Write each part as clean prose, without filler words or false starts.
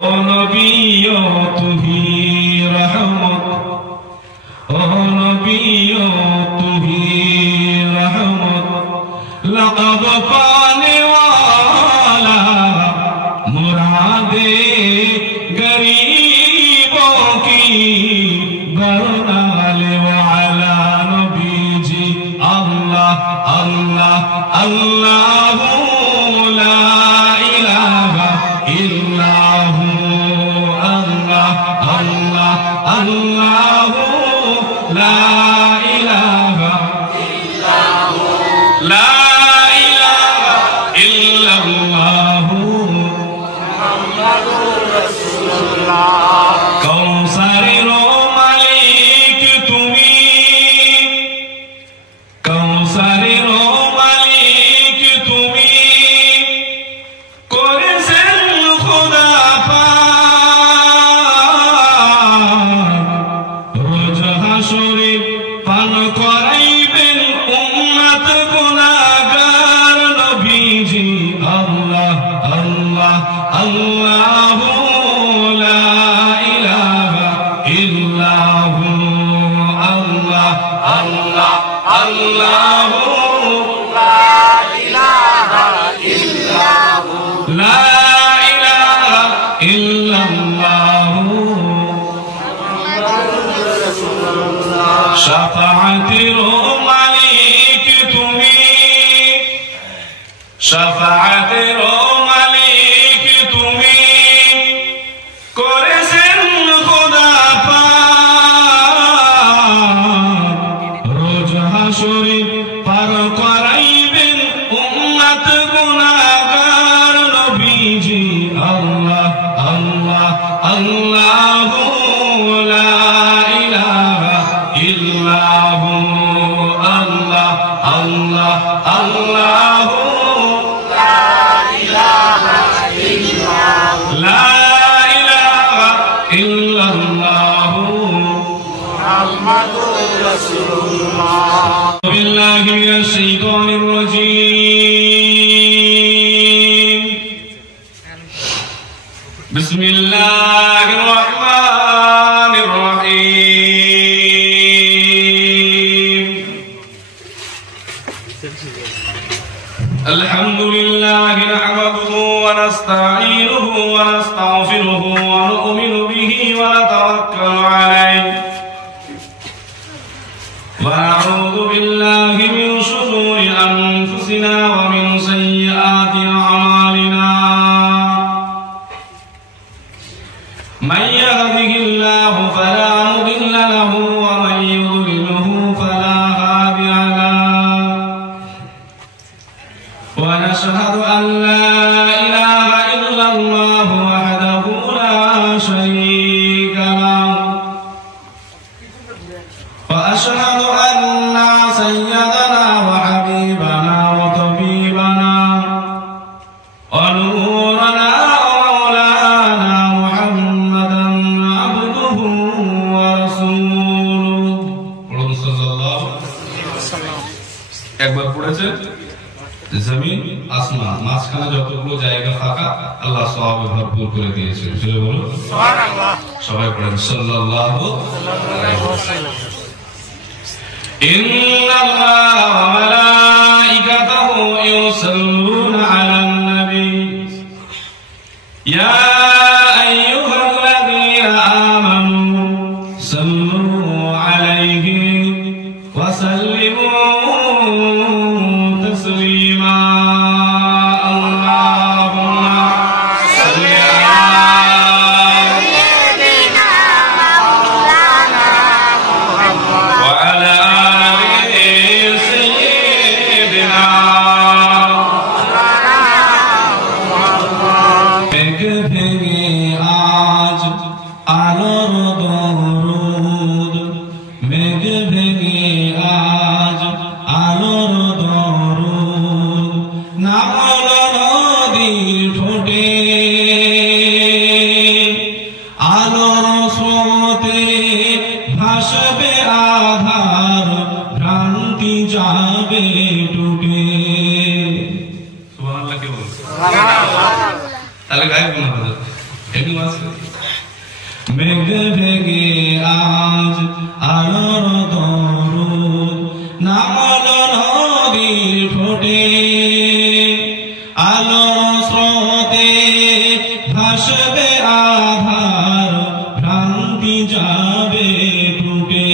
ओ नबियो तू ही रहमत, ओ नबियो तू ही रहमत, लक़ब पाने वाला मुरादे गरीबों की बरनाले वाला नबी जी। अल्लाह अल्लाह अल्लाह ला इलाहा इल्लाहु, अल्लाह अल्लाह अल्लाह ला इलाहा इल्लाहु, ला इलाहा इल्लल्लाहु मुहम्मदुर रसूलुल्लाह। कौसरेरो मालिक तुमी, कौसरेरो मालिक तुमी, করেছেন খোদা পাক, রোজ হাসরে পান করাইবেন উম্মত গুনাহগার নবীজি। আল্লাহ আল্লাহ আল্লাহু লা ইলাহা ইল্লাহু, আল্লাহ আল্লাহ আল্লাহু লা ইলাহা ইল্লাহু, লা ইলাহা ইল্লাল্লাহু মুহাম্মাদুর রাসূলুল্লাহ। শাফাআতের মালিক তুমি, শাফাআতের মালিক তুমি, করেছেন খোদা পাক, রোজ হাসরে পার করাইবেন উম্মত গুনাহগার নবীজি। আল্লাহ আল্লাহ আল্লাহু লা ইলাহা ইল্লাহু, আল্লাহ আল্লাহ আল্লাহু লা ইলাহা ইল্লাহু, লা ইলাহা ইল্লাল্লাহু মুহাম্মাদুর রাসূলুল্লাহ। বিল্লাহি মিনাশ শাইতানির রাজীম। বিসমিল্লাহির রহমানির রহিম। আলহামদুলিল্লাহি নাহমাদুহু ওয়া নাস্তাঈনুহু ওয়া নাস্তাগফিরুহু ওয়া নু'মিনু বিহি ওয়া নাতাওয়াক্কালু আলাইহি ওয়া নাউযু বিল্লাহি মিন শুরুরি আনফুসিনা ওয়া মিন সাইয়্যাতি আ'মালিনা। من يهده الله فلا مضل له ومن يضلله فلا هادي له، ونشهد أن لا إله إلا الله وحده لا شريك له، وأشهد أن سيدنا وحبيبنا وطبيبنا ونورنا ومولانا محمدا عبده ورسوله صلى الله عليه وسلم। একবার পড়েছে জমিন আসমান মাঝখানে যতগুলো জায়গা ফাঁকা আল্লাহ সওয়াবে ভরপুর করে দিয়েছে। চলে বলো সুবহানাল্লাহ। সবাই পড়েন সাল্লাল্লাহু আলাইহি ওয়াসাল্লাম। ইন্নাল্লাহা ওয়া মালাইকাতাহু ইউসাল্লুনা আলান নবী ইয়া আইয়ুহাল্লাযীনা আমানু সাল্লু আলাইহি ওয়া সাল্লিমু তাসলিমা। আল্লাহুম্মা সাল্লি আলা সাইয়্যিদিনা মাওলানা মুহাম্মদ ওয়া আলা আলি সাইয়্যিদিনা মাওলানা মুহাম্মদ। মেঘ ভেঙে আজ আলোর দরুদ, মেঘ ভেঙে আজ আলোর দরুদ, নামল নদীর ঠোঁটে আলোর স্রোতে ভাসবে আধার, ভ্রান্তি যাবে টুটে। সুবহানাল্লাহ। কে বলছে? সুবহানাল্লাহ। তাহলে গায়ে গুণ হবে। এমনি আছে মেঘ ভেগে আজ আলোর দরুদ নামলো নদীর ঠোঁটে আলোর স্রোতে ভাসবে আধার ভ্রান্তি যাবে টুটে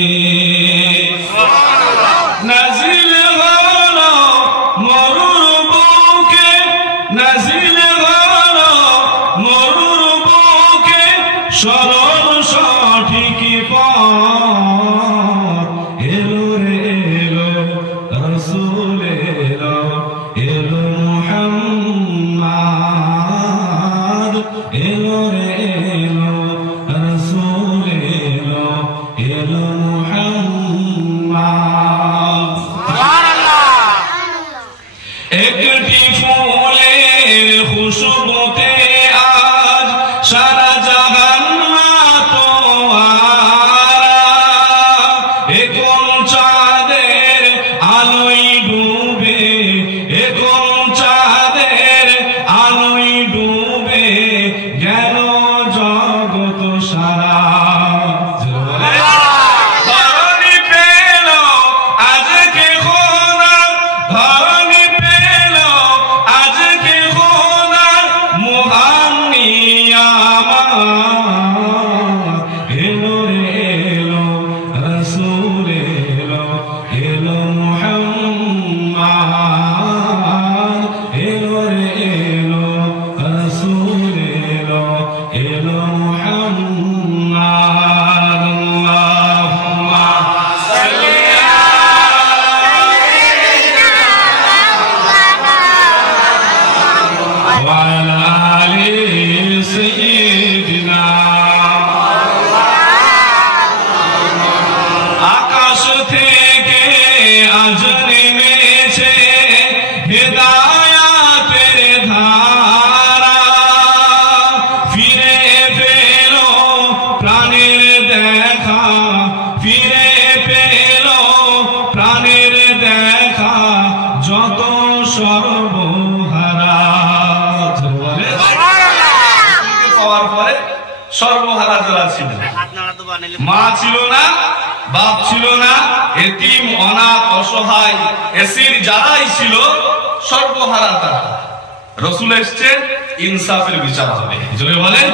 নাজিল হলো মরুর বুকে নাজিল হলো মরুর বুকে সরল সঠিক পথ এলো রে এলো রাসূল এলো এলো মুহাম্মদ এলো রে এলো রাসূল এলো এলো মুহাম্মদ সুবহানাল্লাহ একটি ফুলের খুশবুতে আজ সারা জাহান মাতোয়ারা এখন চাঁদের আলোয় ডুবে এখন চাঁদের আলোয় ডুবে গেল জগৎ সারা ধরণী পেল আজকে খোদা ধরণী পেল আজকে খোদা মহান নিয়ামত এলো রে এলো রাসূল এলো এলো মুহাম্মদ এলো রে এলো রাসূল এলো এলো মুহাম্মদ আল্লাহুম্মা সাল্লি আলা আলি সাইয়্যিদিনা আকাশ থেকে আজ নেমেছে হিদায়াতের ধারা ফিরে পেল প্রাণের দেখা ফিরে পেল প্রাণের দেখা যত সর্বহারা পাওয়ার পরে সর্বহারা যারা ছিল মা ছিল না বাপ ছিল না এতিম অনাথ অসহায় এসির যারাই ছিল সর্বহারা তারা রাসূল এসেছেন ইনসাফের বিচার হবে জোরে বলেন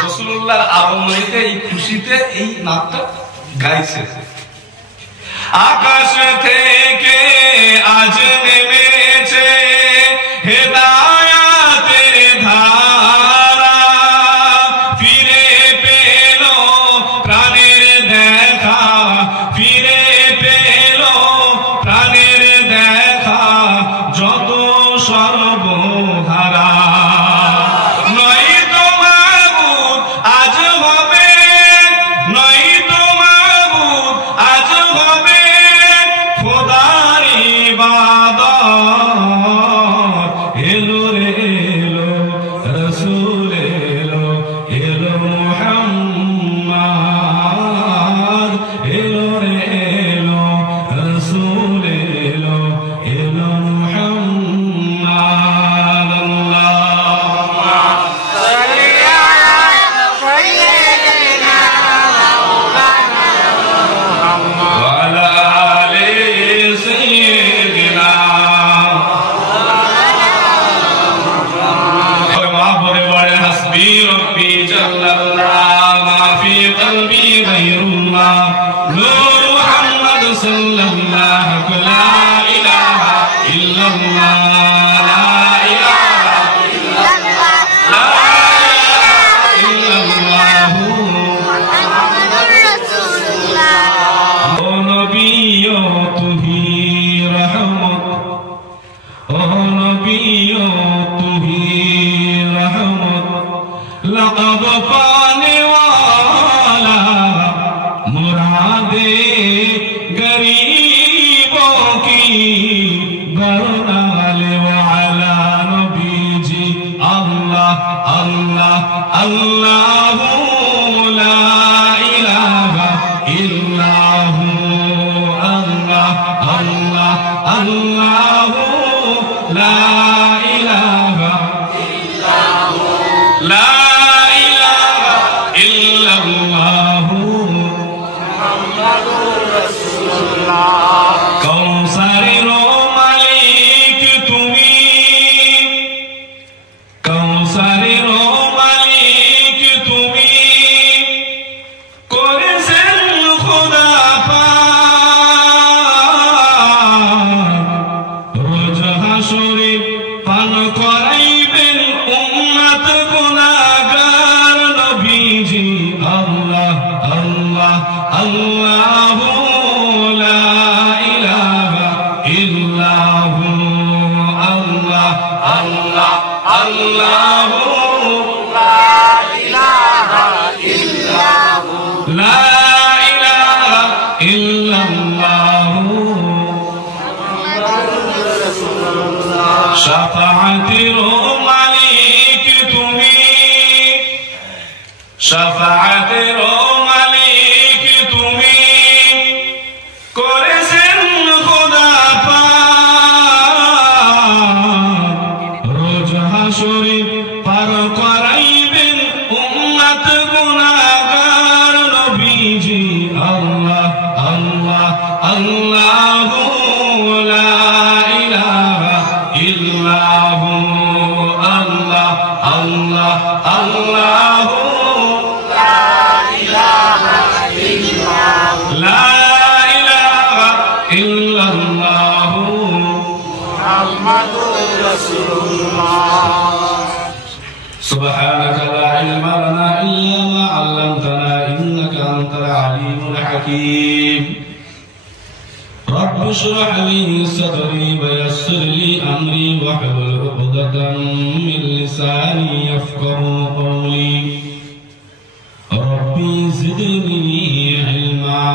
রাসূলুল্লাহর আগমনীতে এই খুশিতে এই নামটা গাইছে আকাশ থেকে আজ নেমেছে হেদায়াতের ধারা ফিরে পেল প্রাণের দেখা ফিরে পেল প্রাণের দেখা যত সর্বহারা নয়তো মাবুদ আজ হবে নয়তো মাবুদ আজ হবে খোদার ইবাদত এলো রে এলো রাসূল এলো এলো মুহাম্মদ এলো রে এলো রাসূল এলো এলো মুহাম্মদ আল্লাহুম্মা সাল্লি আলা সাইয়্যিদিনা মুহাম্মদ ওয়া আলা আলি সাইয়্যিদিনা হাসবি রব্বি জাল্লাল্লাহ মা ফি কলবি গায়রুল্লাহ নূর মুহাম্মদ সাল্লাল্লাহু লা ইলাহা ইল্লাল্লাহ লা ইলাহা ইল্লাল্লাহ লা ইলাহা ইল্লাল্লাহ মুহাম্মাদুর রাসূলুল্লাহ ও নবী ও তুহি রহমত ও নবী ও তুহি रहमत लक़ब पाने वाला मुरादे गरीबों की बरनाले वाला नबी जी अल्लाह अल्लाह अल्लाह ला इलाहा इल्लाहु अल्लाह अल्लाह अल्लाह ला इलाहा لا শাফাআতের মালিক তুমি করেছেন খোদা পাক রোজ হাসরে পার করাইবেন উম্মত গুনাহগার নবীজি আল্লাহ আল্লাহ আল্লাহু লা ইলাহা ইল্লাহু আল্লাহ আল্লাহ আল্লাহু سبحانك لا علم لنا إلا ما علمتنا إنك أنت العليم الحكيم رب اشرح لي صدري ويسر لي أمري واحلل عقدة من لساني يفقهوا قولي ربي زدني علما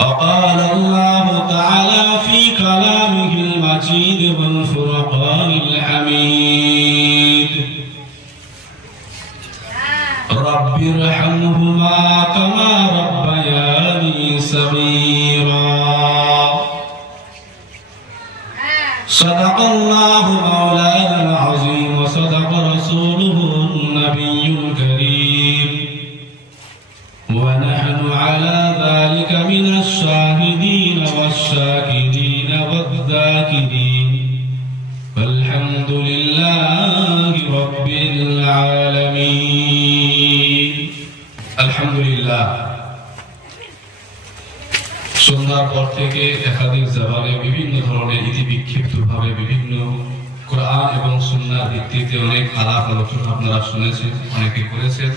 وقال الله تعالى في كلامه المجيد والفرقان الحميد رب ارحمهما كما ربياني صغيرا صدق الله مولانا العظيم وصدق رسوله النبي الكريم ونحن على ذلك من الشاهدين والشاكرين والذاكرين والحمد لله رب العالمين الحمد لله সন্ধ্যার পর থেকে একাধিক জবানে বিভিন্ন ধরনের ইতিবিক্ষিপ্তভাবে বিভিন্ন কোরআন এবং সুন্নাহর ভিত্তিতে অনেক আলাপ আলোচনা আপনারা শুনেছেন, অনেকে করেছেন।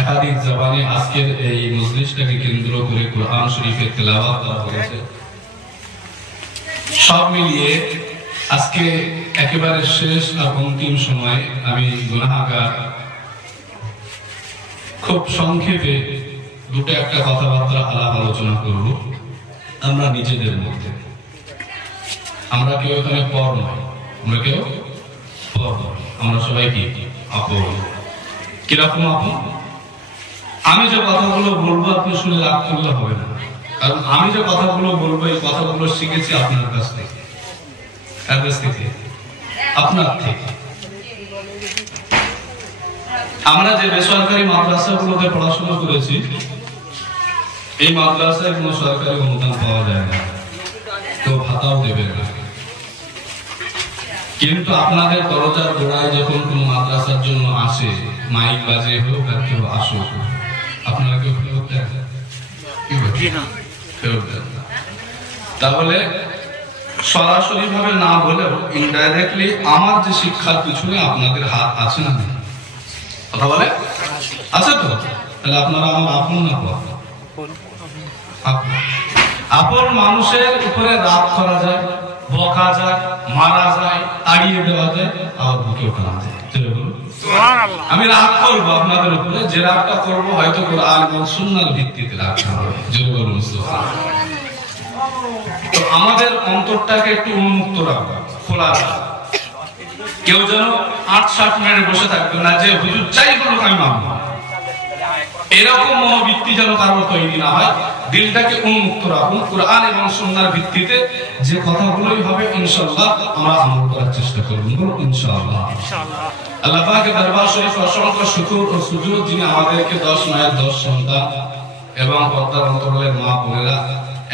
একাধিক জবানে আজকের এই মজলিসটাকে কেন্দ্র করে কোরআন শরীফের তেলাওয়াত করা হয়েছে। সব মিলিয়ে আজকে একেবারে শেষ আর অন্তিম সময় আমি গুনাহগার খুব সংক্ষেপে দুটো একটা কথাবার্তা আলাপ আলোচনা করব। আমরা নিজেদের মধ্যে, আমরা কেউ এখানে পর নয়, আমরা কেউ পর নয়, আমরা সবাই কি আপন। কিরকম আপন? আমি যে কথাগুলো বলবো আপনি শুনে লাভ করলে হবে না, কারণ আমি যে কথাগুলো বলবো এই কথাগুলো শিখেছি আপনার কাছ থেকে। কার কাছ থেকে? আপনার থেকে। আমরা যে বেসরকারি মাদ্রাসাগুলোতে পড়াশোনা করেছি, এই মাদ্রাসায় কোনো সরকারি অনুদান পাওয়া যায় না, কেউ ভাতাও দেবে না। কিন্তু আপনাদের দরজার গোড়ায় যখন কোনো মাদ্রাসার জন্য আসে, মাইক বাজে হোক আর কেউ আসুক, আপনারা কেউ ফেরত দেন? ফেরত দেন না। তাহলে সরাসরি ভাবে না বলেও ইনডাইরেক্টলি আমার যে শিক্ষার পিছনে আপনাদের হাত আছে না? কথা বলে আছে তো? তাহলে আপনারা আমার আপন না পর? আপন মানুষের উপরে রাগ করা যায়, বকা যায়, মারা যায়, তাড়িয়ে দেওয়া যায়, আবার বুকেও টানা যায়। আমি রাগ করবো আপনাদের উপরে, যে রাগটা করবো হয়তো কোরআন এবং সুন্নাহর ভিত্তিতে রাগটা হবে। জোরে বলুন সুবহানাল্লাহ। তো আমাদের অন্তরটাকে একটু উন্মুক্ত রাখবো, খোলা রাখবো। কেউ যেন ৮-৭ মিনিট বসে থাকবে না যে হুজুর চাই বলুক আমি মানব, এরকম মনোবৃত্তি যেন কারোর তৈরি না হয়। দিলটাকে উন্মুক্ত রাখুন, কোরআন এবং সুন্নাহর ভিত্তিতে যে কথাগুলোই হবে ইনশাআল্লাহ আমরা আমল করার চেষ্টা করব। বলুন ইনশাআল্লাহ। আল্লাহ পাকের দরবার শরীফে অসংখ্য শুকর ও সুজুদ, যিনি আমাদেরকে 10 মায়ের 10 সন্তান এবং পর্দার অন্তরালের মা বোনেরা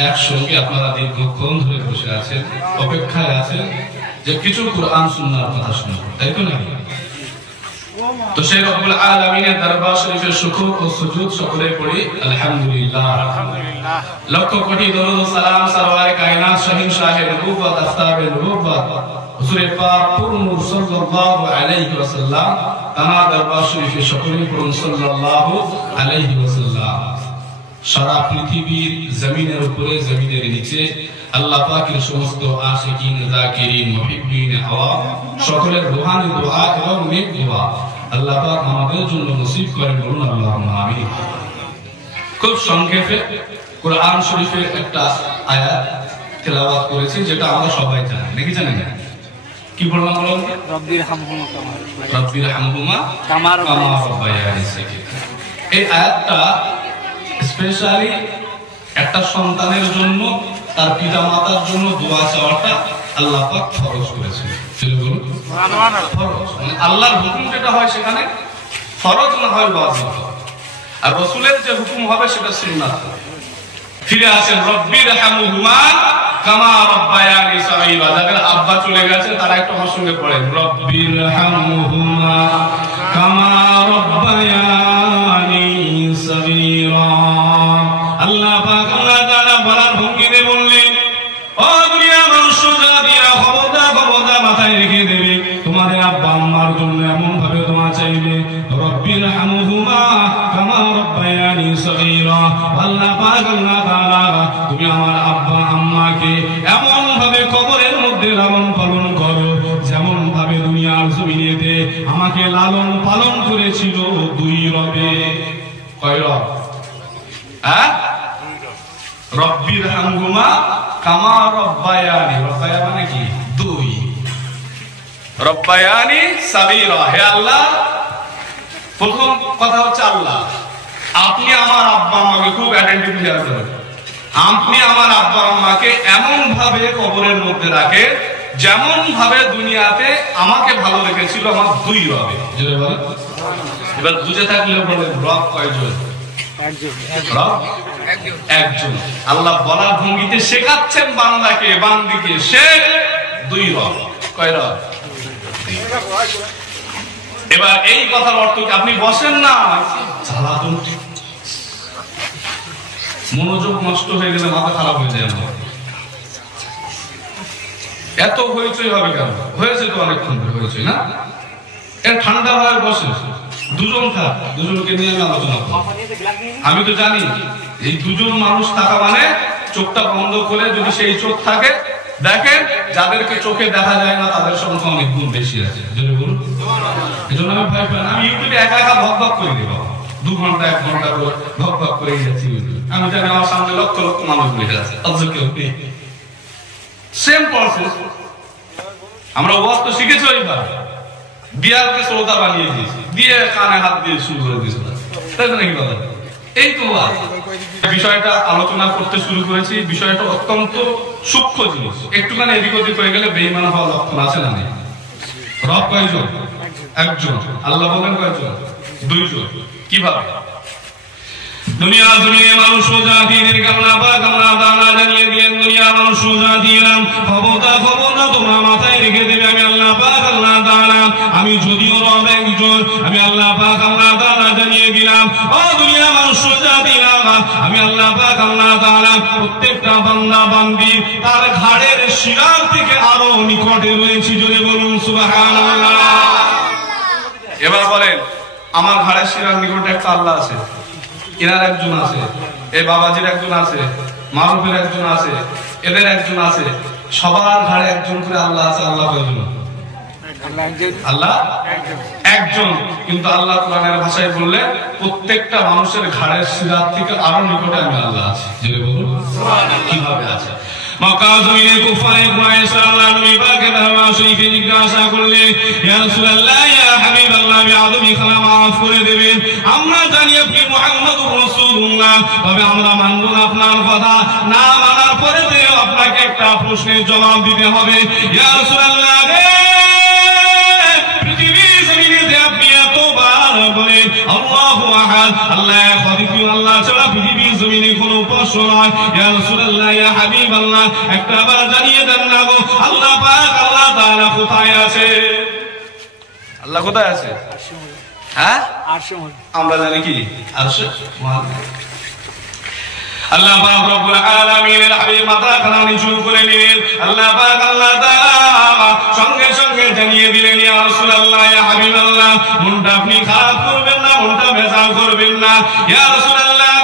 একসঙ্গে আপনারা দীর্ঘক্ষণ ধরে বসে আছেন, অপেক্ষায় আছেন যে কিছু কোরআন সুন্নাহর কথা শুনবো, তাই তো নাকি? তো সেই রব্বুল আলামিনের দরবার শরীফের শুকর ও সুজুদ সকলে পড়ি আলহামদুলিল্লাহ। আলহামদুলিল্লাহ। লক্ষ কোটি দরুদ ও সালাম সরওয়ারে কায়নাত শাহীন শাহে নবুওয়াত আফতাবে নবুওয়াত হুজুর পাক নূর সাল্লাল্লাহু আলাইহি ওয়াসাল্লাম তার দরবার শরীফে সকলে পড়ুন সাল্লাল্লাহু আলাইহি ওয়াসাল্লাম। সারা পৃথিবীর জমিনের উপরে, জমিনের নিচে আল্লাহ পাকের সমস্ত আশিকিন, যাকিরিন, মুহিব্বিন, আওয়াম সকলের রূহানি দোয়া এবং নেক দোয়া আল্লাহ পাক আমাদের জন্য নসিব করেন। বলুন আল্লাহুম্মা আমিন। খুব সংক্ষেপে কোরআন শরীফের একটা আয়াত তেলাওয়াত করেছি, যেটা আমরা সবাই জানি, নাকি জানেন? কি বললাম বলুন? রব্বির হামহুমা কামা রাব্বায়ানি সাগীরা। এই আয়াতটা স্পেশালি একটা সন্তানের জন্য, তার পিতা মাতার জন্য দোয়া চাওয়াটা আল্লাহ পাক ফরজ করেছেন। বলুন ফরজ, মানে আল্লাহর হুকুম যেটা হয় সেখানে ফরজ না হয় ওয়াজিব, আর রাসূলের যে হুকুম হবে সেটা সুন্নাত। ফিরে আসেন রব্বির হামহুমা কামা রাব্বায়ানি সাগীরা। যাদের আব্বা চলে গেছে তারা একটু আমার সঙ্গে পড়েন, রব্বির হামহুমা কামা রাব্বায়ানি সাগীরা। আল্লাহ পাক আল্লাহ তাআলা বলার ভঙ্গিতে বললেন, ও দুনিয়ার মানুষ জাতিরা, খবরদার মাথায় রেখে দেবে, তোমাদের আব্বা আম্মার জন্য এমন ভাবে দোয়া চাইবে, রব্বির হামহুমা কামা রাব্বায়ানি সাগীরা। আল্লাহ পাক আল্লাহ তাআলা তুমি আমার আব্বা আম্মাকে এমন ভাবে কবরের মধ্যে লালন পালন করো যেমন ভাবে দুনিয়ার জমিনেতে আমাকে লালন পালন করেছিল দুই রবে। কয় রব? হ্যাঁ, রব্বির হামহুমা কামা রাব্বায়ানি। রাব্বায়া মানে কি? দুই। রাব্বায়ানি সাগীরা। হে আল্লাহ, প্রথম কথা হচ্ছে আল্লাহ আপনি আমার আব্বা আম্মাকে খুব অ্যাটেনটিভ খেয়াল করেন। আপনি আমার আব্বা আম্মাকে এমন ভাবে কবরের মধ্যে রাখে যেমন ভাবে দুনিয়াতে আমাকে ভালো রেখেছিল আমার দুই রবে। এবার বুঝে থাকলে বলেন রব কয়জন? একজন। আল্লাহ বলার ভঙ্গিতে শেখাচ্ছেন বান্দাকে বান্দিকে, সে দুই রব। কয় রব? এবার এই কথার অর্থ কি? আপনি বসেন না, মনোযোগ নষ্ট হয়ে গেলে মাথা খারাপ হয়ে যায়। এত হইচই হবে কেন? হয়েছে তো অনেকক্ষণ ধরে হয়েছে না? এর ঠান্ডা হয়ে বসে দুজন থাক, দুজনকে নিয়ে আমি আলোচনা করব। আমি তো জানি এই দুজন মানুষ থাকা মানে চোখটা বন্ধ করে যদি সেই চোখ থাকে, দেখেন যাদেরকে চোখে দেখা যায় না তাদের সংখ্যা অনেক গুণ বেশি আছে। বলুন, এই জন্য আমি ভয় পাই না। আমি ইউটিউবে একা একা ভগ ভগ করে দিব, 2 ঘন্টা 1 ঘন্টা করে ভগ ভগ করে যাচ্ছি। আমি জানি আমার সামনে লক্ষ লক্ষ মানুষ বসে আছে, অথচ কেউ নেই। Same process. আমরা ওয়াজ তো শিখেছি ওইবার, বিয়ারকে শ্রোতা বানিয়ে দিয়েছি, দিয়ে কানে হাত দিয়ে শুরু করে দিয়েছি, তাই তো নাকি বলা? এই তো বিষয়টা আলোচনা করতে শুরু করেছি। বিষয়টা অত্যন্ত সূক্ষ্ম জিনিস, একটুখানি এদিক ওদিক হয়ে গেলে বেঈমান হওয়ার লক্ষণ আছে না নেই? রব কয়জন? একজন। আল্লাহ বলেন কয়জন? দুইজন। কিভাবে? দুনিয়া মানুষ জাতিদেরকে আল্লাহ পাক আল্লাহ তাআলা জানিয়ে দিলেন, দুনিয়া মানুষ জাতিরা খবরদার তোমরা মাথায় রেখে দেবে, আমি আল্লাহ পাক আল্লাহ তাআলা আমি যদিও রব একজন, আমি আল্লাহ পাক আল্লাহ তাআলা জানিয়ে দিলাম, ও দুনিয়া মানুষ জাতিরা আমি আল্লাহ পাক আল্লাহ তাআলা প্রত্যেকটা বান্দা বান্দি তার ঘাড়ের শিরার থেকে আরো নিকটে রয়েছি। জোরে বলুন সুবহানাল্লাহ। এবার বলেন, আমার ঘাড়ের শিরার নিকটে একটা আল্লাহ আছে, এনার একজন আছে, এই বাবাজির একজন আছে, মারুফের একজন আছে, এদের একজন আছে, সবার ঘাড়ে একজন করে আল্লাহ আছে। আল্লাহ কয়জন? আল্লাহ একজন। কিন্তু আল্লাহ কোরআনের ভাষায় বললে প্রত্যেকটা মানুষের ঘাড়ের শিরার থেকে আরো নিকটে আমি আল্লাহ আছি। যে বলুন কিভাবে আছে? মক্কা জমিনে কুফারে কুরাইশ আল্লাহর নবী পাকের দরবার শরীফে জিজ্ঞাসা করলে, ইয়া রাসূলুল্লাহ, ইয়া হাবিবাল্লাহ, বিআদমি খানা মাফ করে দেবেন। আমরা জানি আপনি মুহাম্মদুর রাসূলুল্লাহ, তবে আমরা মানব না আপনার কথা। না মানার পরে আপনাকে একটা প্রশ্নের জবাব দিতে হবে। ইয়া রাসূলুল্লাহ, পৃথিবীর জমিনে আপনি এতবার বলেন আল্লাহু আহাদ, আল্লাহ এক, অদ্বিতীয় আল্লাহ ছাড়া পৃথিবীর জমিনে কোনো উপাস্য নয়। ইয়া রাসূলুল্লাহ, ইয়া হাবিবাল্লাহ, একটা বার জানিয়ে দেন না গো, আল্লাহ পাক আল্লাহ তাআলা কোথায় আছে? আল্লাহ কোথায় আছে? হ্যাঁ, আমরা জানি কি আরশে মহান। আল্লাহ পাক রব্বুল আলামিনের হাবিব মাথা খানা নিচু করে নিলেন। আল্লাহ পাক আল্লাহ তাআলা সঙ্গে সঙ্গে জানিয়ে দিলেন, ইয়া রাসূলুল্লাহ, ইয়া হাবিবাল্লাহ, মনটা আপনি খারাপ করবেন না, মনটা ভেজাল করবেন না। ইয়া রাসূলুল্লাহ,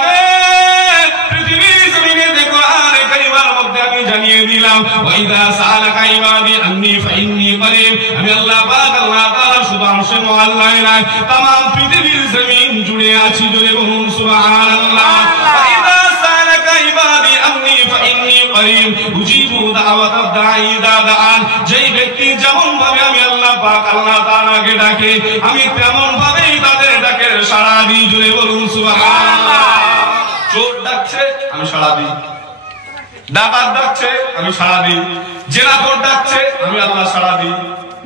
পৃথিবীর জমিনে দেখো আর কারিমার মধ্যে আমি জানিয়ে দিলাম, ওয়া ইযা সালাকা ইবাদি আন্নী ফাইন্নী করিব। আমি আল্লাহ পাক আল্লাহ তাআলা শুধু আরশে মুআল্লায় নাই, तमाम পৃথিবীর জমিন জুড়ে আছি। জোরে বলুন সুবহানাল্লাহ। ওয়া ইযা সালাকা ইবাদি আন্নী ফাইন্নী করিব উজিবু দাওয়াতাদ দাঈ ইযা দাআন, যেই ব্যক্তি যেমন ভাবে আমি আল্লাহ পাক আল্লাহ তাআলাকে ডাকে আমি তেমন ভাবেই তাদের ডাকে সাড়া দিই। জোরে বলুন সুবহানাল্লাহ। চোর ডাকছে আমি সাড়া দিই, ডাকাত ডাকছে আমি সাড়া দিই, জেনাখোর ডাকছে আমি আল্লাহ সাড়া দিই,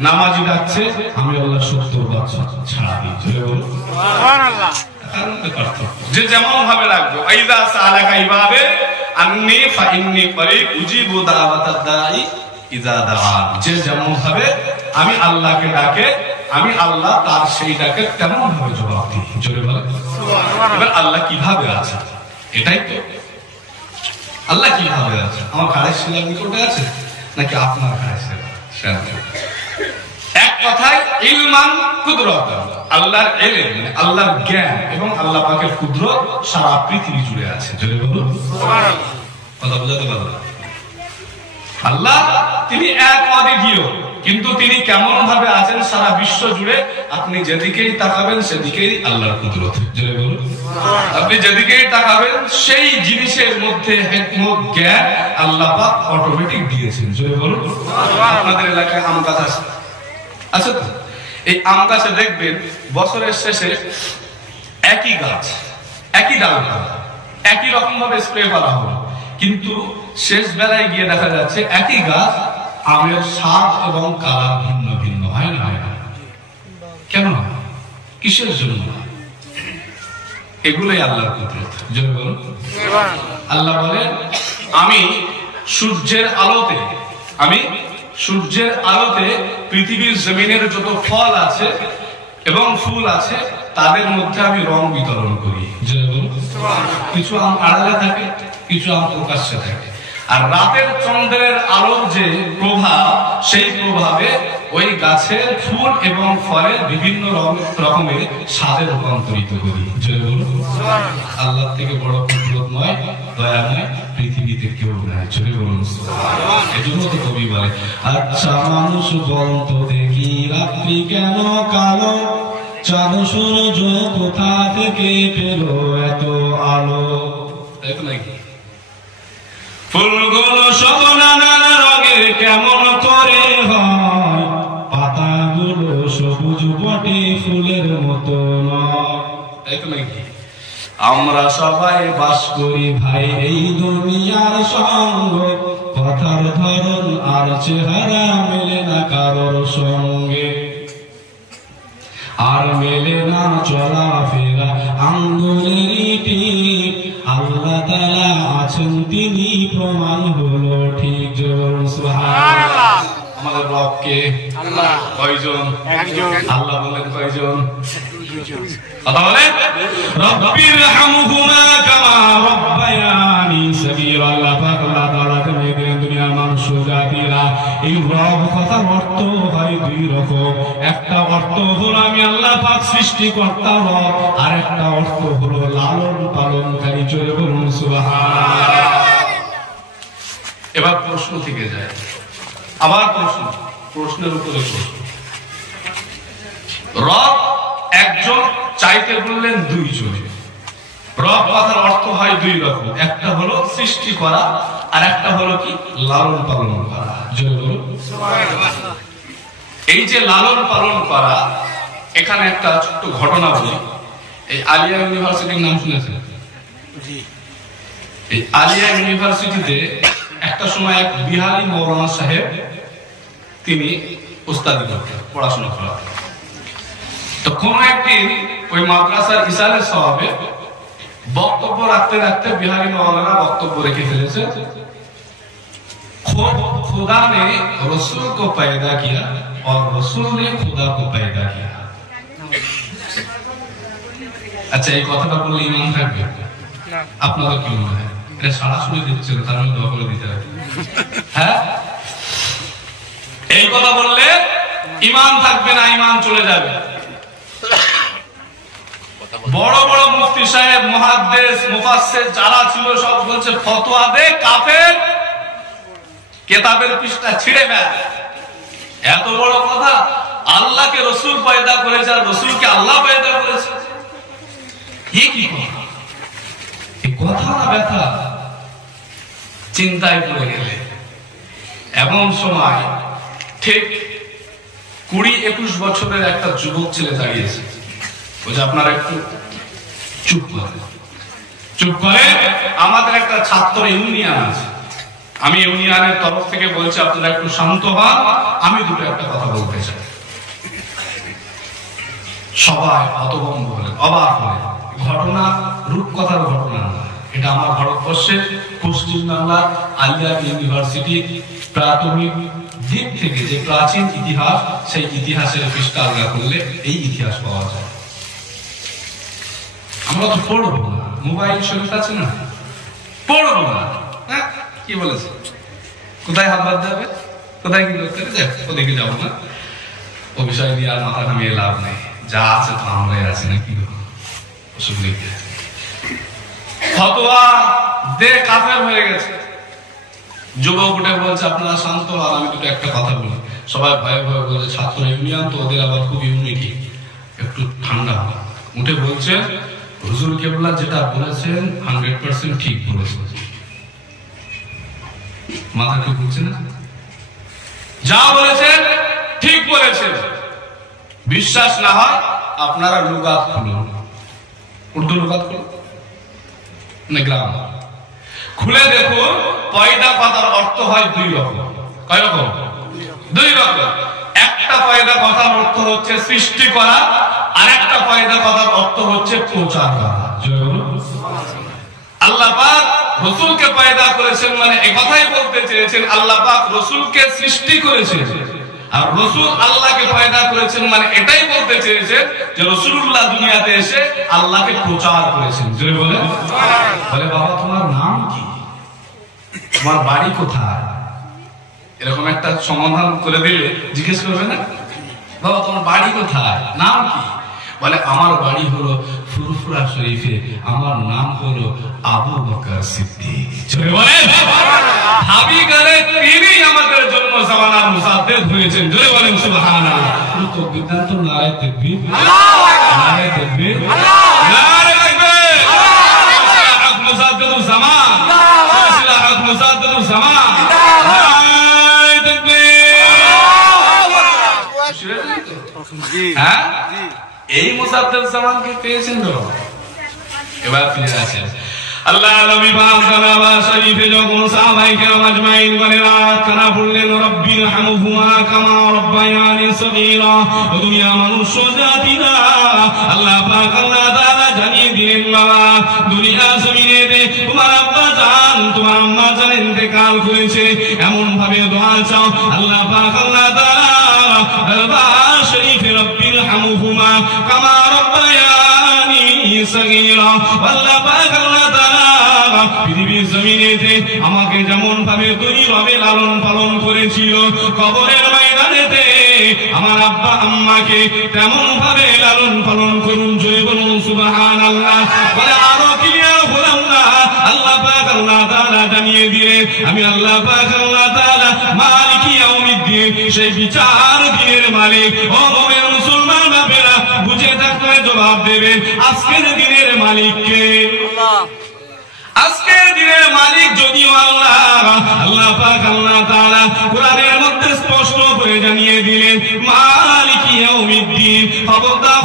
নামাজি ডাকছে আমি আল্লাহ 70 বছর সাড়া দিই। জোরে বলুন সুবহানাল্লাহ। যে যেমন ভাবে রাখবো, আইযা সালাকা ইবাদে আন্নী ফাইন্নী করিব উজিবু দাওয়াতাদ দাঈ ইযা দাআন, যে যেমন ভাবে আমি আল্লাহকে ডাকে আমি আল্লাহ তার সেই ডাকে তেমন ভাবে জবাব দিই। জোরে বলেন সুবহানাল্লাহ। এবার আল্লাহ কিভাবে আছে এটাই তো, আল্লাহ কিভাবে আছে? আমার ঘাড়ের শিলার নিকটে আছে নাকি আপনার ঘাড়ের শিলা? এক কথায় ইলমান কুদরত, আল্লাহর ইলম মানে আল্লাহর জ্ঞান এবং আল্লাহ পাকের কুদরত সারা পৃথিবী জুড়ে আছে। জোরে বলুন সুবহানাল্লাহ। কথা বুঝাতে পারলাম? আল্লাহ তিনি এক অদ্বিতীয়, কিন্তু তিনি কেমন ভাবে আছেন সারা বিশ্ব জুড়ে আপনি যেদিকেই তাকাবেন সেদিকেই আল্লাহর কুদরত। জোরে বলুন সুবহানাল্লাহ। আপনি যেদিকেই তাকাবেন সেই জিনিসের মধ্যে হিকমত জ্ঞান আল্লাহ পাক অটোমেটিক দিয়েছেন। জোরে বলুন সুবহানাল্লাহ। আপনাদের এলাকায় আম গাছ আছে, আচ্ছা তো এই আম গাছে দেখবেন বছরের শেষে একই গাছ একই ডালপালা একই রকম ভাবে স্প্রে করা হলো, কিন্তু শেষ বেলায় গিয়ে দেখা যাচ্ছে একই গাছ আমের স্বাদ এবং কালার ভিন্ন ভিন্ন হয় না? কেন? কিসের জন্য? এগুলোই আল্লাহর কুদরত। জোরে বলুন সুবহানাল্লাহ। আল্লাহ বলেন আমি সূর্যের আলোতে পৃথিবীর জমিনের যত ফল আছে এবং ফুল আছে তাদের মধ্যে আমি রং বিতরণ করি। কিছু আম আড়ালে থাকে, কিছু আম প্রকাশ্যে থাকে, আর রাতের চন্দ্রের আলোর যে প্রভাব সেই প্রভাবে ওই গাছের ফুল এবং ফলের বিভিন্ন রকমের স্বাদে রূপান্তরিত করি। জোরে বলুন সুবহানাল্লাহ। আল্লাহ থেকে বড় কুদরতময় দয়াময় পৃথিবীতে কেউ নাই। জোরে বলুন সুবহানাল্লাহ। এজন্য তো কবি বলে আচ্ছা মানুষ বলতো দেখি রাত্রি কেন কালো, চাঁদ সূর্য কোথা থেকে পেলো এত আলো। তাই তো নাকি? ফুলগুলো সব নানান রঙের কেমন করে হয়, পাতাগুলো সবুজ বটে ফুলের মতো নয়। তাই তো নাকি? আমরা সবাই বাস করি ভাই এই দুনিয়ার সঙ্গ, কথার ধরন আর চেহারা মেলে না কারোর সঙ্গে, আর মেলে না চলাফেরা আঙ্গুলেরই টিপ, আল্লাহ তাআলা আছেন তিনি প্রমাণ হলো ঠিক। জোরে সুবহানাল্লাহ। আমাদের রবকে আল্লাহ কয়জন? একজন। আল্লাহ বলেন কয়জন? কথা বলেন রব্বিরহামহুমা কামা রব্বায়ানি সগীরা। আল্লাহ পাক আল্লাহ তাআলা দুনিয়ার মানুষ জাতিরা এই রব কথার অর্থ হয় দুই রকম। একটা অর্থ হলো আমি আল্লাহ পাক সৃষ্টিকর্তা রব, আর একটা অর্থ হলো লালন পালনকারী। জোরে বলুন সুবহানাল্লাহ। এবার প্রশ্ন থেকে যায়, আবার প্রশ্নের উপরে প্রশ্ন। রব একজন, চাইতে বললেন দুইজন। রব কথার অর্থ হয় দুই রকম, একটা হলো সৃষ্টি করা আর একটা হলো কি লালন পালন করা। জোরে বলুন সুবহানাল্লাহ। এই যে লালন পালন করা, এখানে একটা ছোট্ট ঘটনা বলি। এই আলিয়া ইউনিভার্সিটির নাম শুনেছেন? এই আলিয়া ইউনিভার্সিটিতে একটা সময় এক বিহারি মৌলানা সাহেব তিনি উস্তাদি করতেন, পড়াশোনা করাতেন। তো কোন একদিন ওই মাদ্রাসার ইসালের সওয়াবে বক্তব্য রাখতে রাখতে বিহারি মৌলানা বক্তব্য রেখে ফেলেছে, खुदा ने रसूल को पैदा किया और रसूल ने खुदा को पैदा किया। আচ্ছা এই কথাটা বললে ঈমান থাকবে না? আপনাদের কি মনে হয়? এটা সরাসরি দিচ্ছেন, তার মধ্যে দখলে দিতে হবে। হ্যাঁ, এই কথা বললে ঈমান থাকবে না, ঈমান চলে যাবে। বড় বড় মুফতি সাহেব, মুহাদ্দিস, মুফাসসির যারা ছিল সব বলছে ফতোয়া দে কাফের, কিতাবের পৃষ্ঠা ছিঁড়ে ফেল। এত বড় কথা, আল্লাহকে রাসূল পয়দা করেছে আর রাসূলকে আল্লাহ পয়দা করেছে, কি কি কথা? এই কথা না ব্যথা, চিন্তায় পড়ে গেলে এমন সময় ঠিক 20-21 বছরের একটা যুবক ছেলে দাঁড়িয়েছে, বলছে আপনারা একটু চুপ করে, আমাদের একটা ছাত্র ইউনিয়ন আছে, আমি ইউনিয়নের তরফ থেকে বলছি আপনারা একটু শান্ত হন, আমি দুটো একটা কথা বলতে চাই। সবাই হতভম্ব হলেন, অবাক হলেন। ঘটনা রূপকথার ঘটনা না, এটা আমার ভারতবর্ষের পশ্চিমবাংলার আলিয়ার ইউনিভার্সিটি প্রাথমিক দিক থেকে যে প্রাচীন ইতিহাস, সেই ইতিহাসের পৃষ্ঠা আলগা করলে এই ইতিহাস পাওয়া যায়। আমরা তো পড়বো না, মোবাইল শরীফ আছে না, পড়বো না। কি বলেছে, কোথায় হাত বাঁধতে হবে, কোথায় কি করতে হবে, ওদিকে যাবো না, ও বিষয় নিয়ে আর মাথা ঘামিয়ে লাভ নেই, যা আছে তো আমরাই আছি না, কি ফতোয়া দে কাফের হয়ে গেছে। যুবক উঠে বলছে আপনারা শান্ত আর আমি দুটো একটা কথা বলি। সবাই ভয়ে ভয়ে বলছে ছাত্র ইউনিয়ন তো, ওদের আবার খুব ইউনিটি, একটু ঠান্ডা। উঠে বলছে হুজুর কেবলা যেটা বলেছেন 100% ঠিক বলেছেন। মাথা ঠিক বুঝছে না, যা বলেছেন ঠিক বলেছেন। বিশ্বাস না হয় আপনারা লুগাত খুলুন, উর্দু লুগাত খুলুন, গ্রাম খুলে দেখুন। পয়দা কথার অর্থ হয় দুই রকম। কয় রকম? দুই রকম। একটা পয়দা কথার অর্থ হচ্ছে সৃষ্টি করা, আর একটা পয়দা কথার অর্থ হচ্ছে প্রচার করা। আল্লাহ পাক রাসূলকে পয়দা করেছেন, মানে এই কথাই বলতে চেয়েছেন আল্লাহ পাক রাসূলকে সৃষ্টি করেছেন, আর রাসূল আল্লাহকে পয়দা করেছেন, মানে এটাই বলতে চেয়েছেন যে রাসূলুল্লাহ দুনিয়াতে এসে আল্লাহকে প্রচার করেছেন। জোরে বলেন। বলে বাবা তোমার নাম কি, তোমার বাড়ি কোথায়, এরকম একটা সমাধান করে দিলে জিজ্ঞেস করবে না বাবা তোমার বাড়ি কোথায়, নাম কি? বলে আমার বাড়ি হলো ফুরফুরা শরীফে, আমার নাম হলো আবু বকর সিদ্দিক। জোরে বলেন। ভাবি করে তিনি আমাদের জন্য জামানার মুসাদ্দেদ হয়েছেন। জোরে বলেন সুবহানাল্লাহ। তো বিদ্যান্ত নারায়ে তাকবীর, নারায়ে তাকবীর, নারায়ে তাকবীর। আক মুসাদ্দেদুল জামান, আক মুসাদ্দেদুল জামান, নারায়ে তাকবীর। জি হ্যাঁ, এই মুসাদ্দেদ জামানকে পেয়েছেন তো। এবার ফিরে আসেন। আল্লাহ নবী পাক সাল্লাল্লাহু আলাইহি শরীফে যখন সাহাবায়ে কেরাম আজমাইন বলে রাত কানা বললেন রব্বির হামহুমা কামা রব্বায়ানি সগীরা। দুনিয়া মানুষ জাতিরা আল্লাহ পাক আল্লাহ তাআলা জানিয়ে দিলেন বাবা দুনিয়া জমিনে তোমার আব্বা জান তোমার আম্মা জান ইন্তেকাল করেছে, এমন ভাবে দোয়া চাও আল্লাহ পাক আল্লাহ তাআলা দরবার শরীফে রব্বির হামহুমা কামা রব্বায়ানি সগীরা। আল্লাহ পাক আল্লাহ তাআলা পৃথিবীর জমিনেতে আমাকে যেমন ভাবে তুই রবে লালন পালন করেছিল, কবরের ময়দানেতে আমার আব্বা আম্মাকে তেমন ভাবে লালন পালন করুন। জয় বলুন সুবহানাল্লাহ। বলে আরো ক্লিয়ার হলাম না, আল্লাহ পাক আল্লাহ তাআলা জানিয়ে দিলেন আমি আল্লাহ পাক আল্লাহ তাআলা মালিক ইয়াউমিদ্দিন, সেই বিচার দিনের মালিক। ও মুমিন মুসলমান বাপেরা বুঝে থাকলে জবাব দেবেন আজকের দিনের মালিক কে? আল্লাহ। আজকের দিনের মালিক যদিও আল্লাহ, আল্লাহ পাক আল্লাহ তাআলা কোরআনের মধ্যে স্পষ্ট করে জানিয়ে দিলেন মালিক ইয়াউমিদ্দিন। খবরদার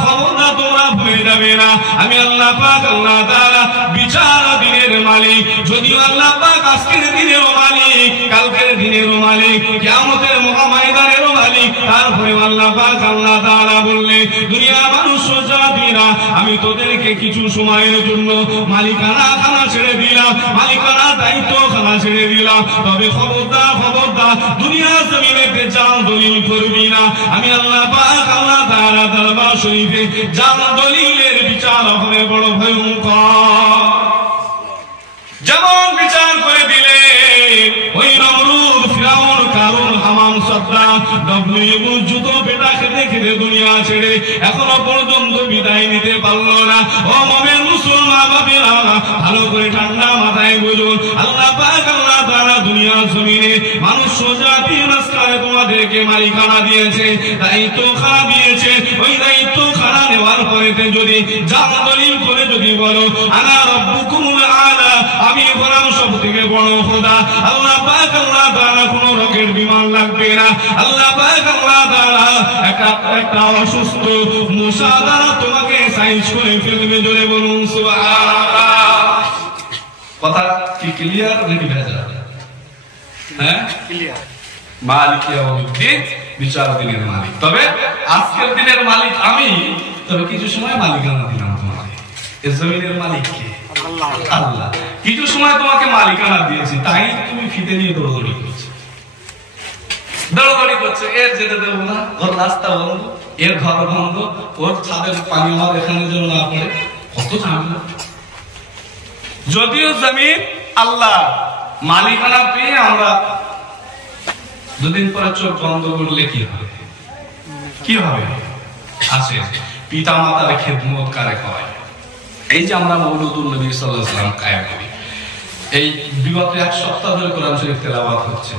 তোমরা ভুলে যাবে না আমি আল্লাহ পাক আল্লাহ তাআলা বিচার দিনের মালিক। যদিও আল্লাহ পাক আজকের দিনেরও মালিক, কালকের দিনেরও মালিক, কিয়ামতের মহাময়দানেরও মালিক। তারপরে আল্লাহ পাক আল্লাহ তাআলা বললেন দুনিয়া মানুষ জাতিরা আমি তোদেরকে কিছু সময়ের জন্য মালিকানা খানা ছেড়ে দিলাম, মালিকানা দায়িত্ব খানা ছেড়ে দিলাম, তবে খবরদার দুনিয়া জমিনেতে জাল দলিল করবি না। আমি আল্লাহ পাক আল্লাহ তাআলা দরবার শরীফে জাল দলিলের বিচার হবে বড় ভয়ঙ্কর। যেমন বিচার করে দিলে ওই নমরুদ ফিরাউন কারুন হামান সাদ্দাম ডব্লিউ জুতো পেটা খেতে খেতে দুনিয়া ছেড়ে এখনো পর্যন্ত বিদায় নিতে পারলো না। ও মুমিন মুসলমান বাপেরা ভালো করে ঠান্ডা মাথায় বুঝুন আল্লাহ পাক আল্লাহ তাআলা দুনিয়ার জমিনে মানুষ জাতির মাঝখানে তোমাদেরকে মালিকানা দিয়েছে, দায়িত্ব খানা দিয়েছে। ওই দায়িত্ব খানা দেওয়ার পরেতে যদি জাল দলিল করে যদি বলো আনা রাব্বুকুমুল আলা, আমি হলাম সবথেকে বড় খোদা, আল্লাহ পাক আল্লাহ তাআলা কোনো রকেট বিমান লাগবে না, আল্লাহ পাক আল্লাহ তাআলা একটা অসুস্থ মুসা দ্বারা তোমাকে সাইজ করে ফেলবে। জোরে বলুন সুবহানাল্লাহ। কথা কি ক্লিয়ার নাকি ভেজা? হ্যাঁ ক্লিয়ার। মালিক ইয়াউমিদ্দিন, বিচার দিনের মালিক। তবে আজকের দিনের মালিক আমি, তবে কিছু সময় মালিকানা দিলাম তোমাকে। এই জমিনের মালিক কে? আল্লাহ। কিছু সময় তোমাকে মালিকানা দিয়েছি, তাই তুমি ফিতে নিয়ে দৌড়দৌড়ি করছো, দৌড়দৌড়ি করছো। এর যেতে দেবো না, ওর রাস্তা বন্ধ, এর ঘর বন্ধ, ওর ছাদের পানি আমার এখানে যেন না পড়ে, কত ঝামেলা। যদিও জমিন আল্লাহ, মালিকানা পেয়ে আমরা দুদিন পরে চোখ বন্ধ করলে কি হবে? কি হবে? আছে পিতা মাতার খেদমত কারে হয়। এই যে আমরা মওলুদুন নবী সাল্লাল্লাহু আলাইহি ওয়াসাল্লাম কায়েম করি, এই বিগত এক সপ্তাহ ধরে কোরআন শরীফ তেলাওয়াত হচ্ছে,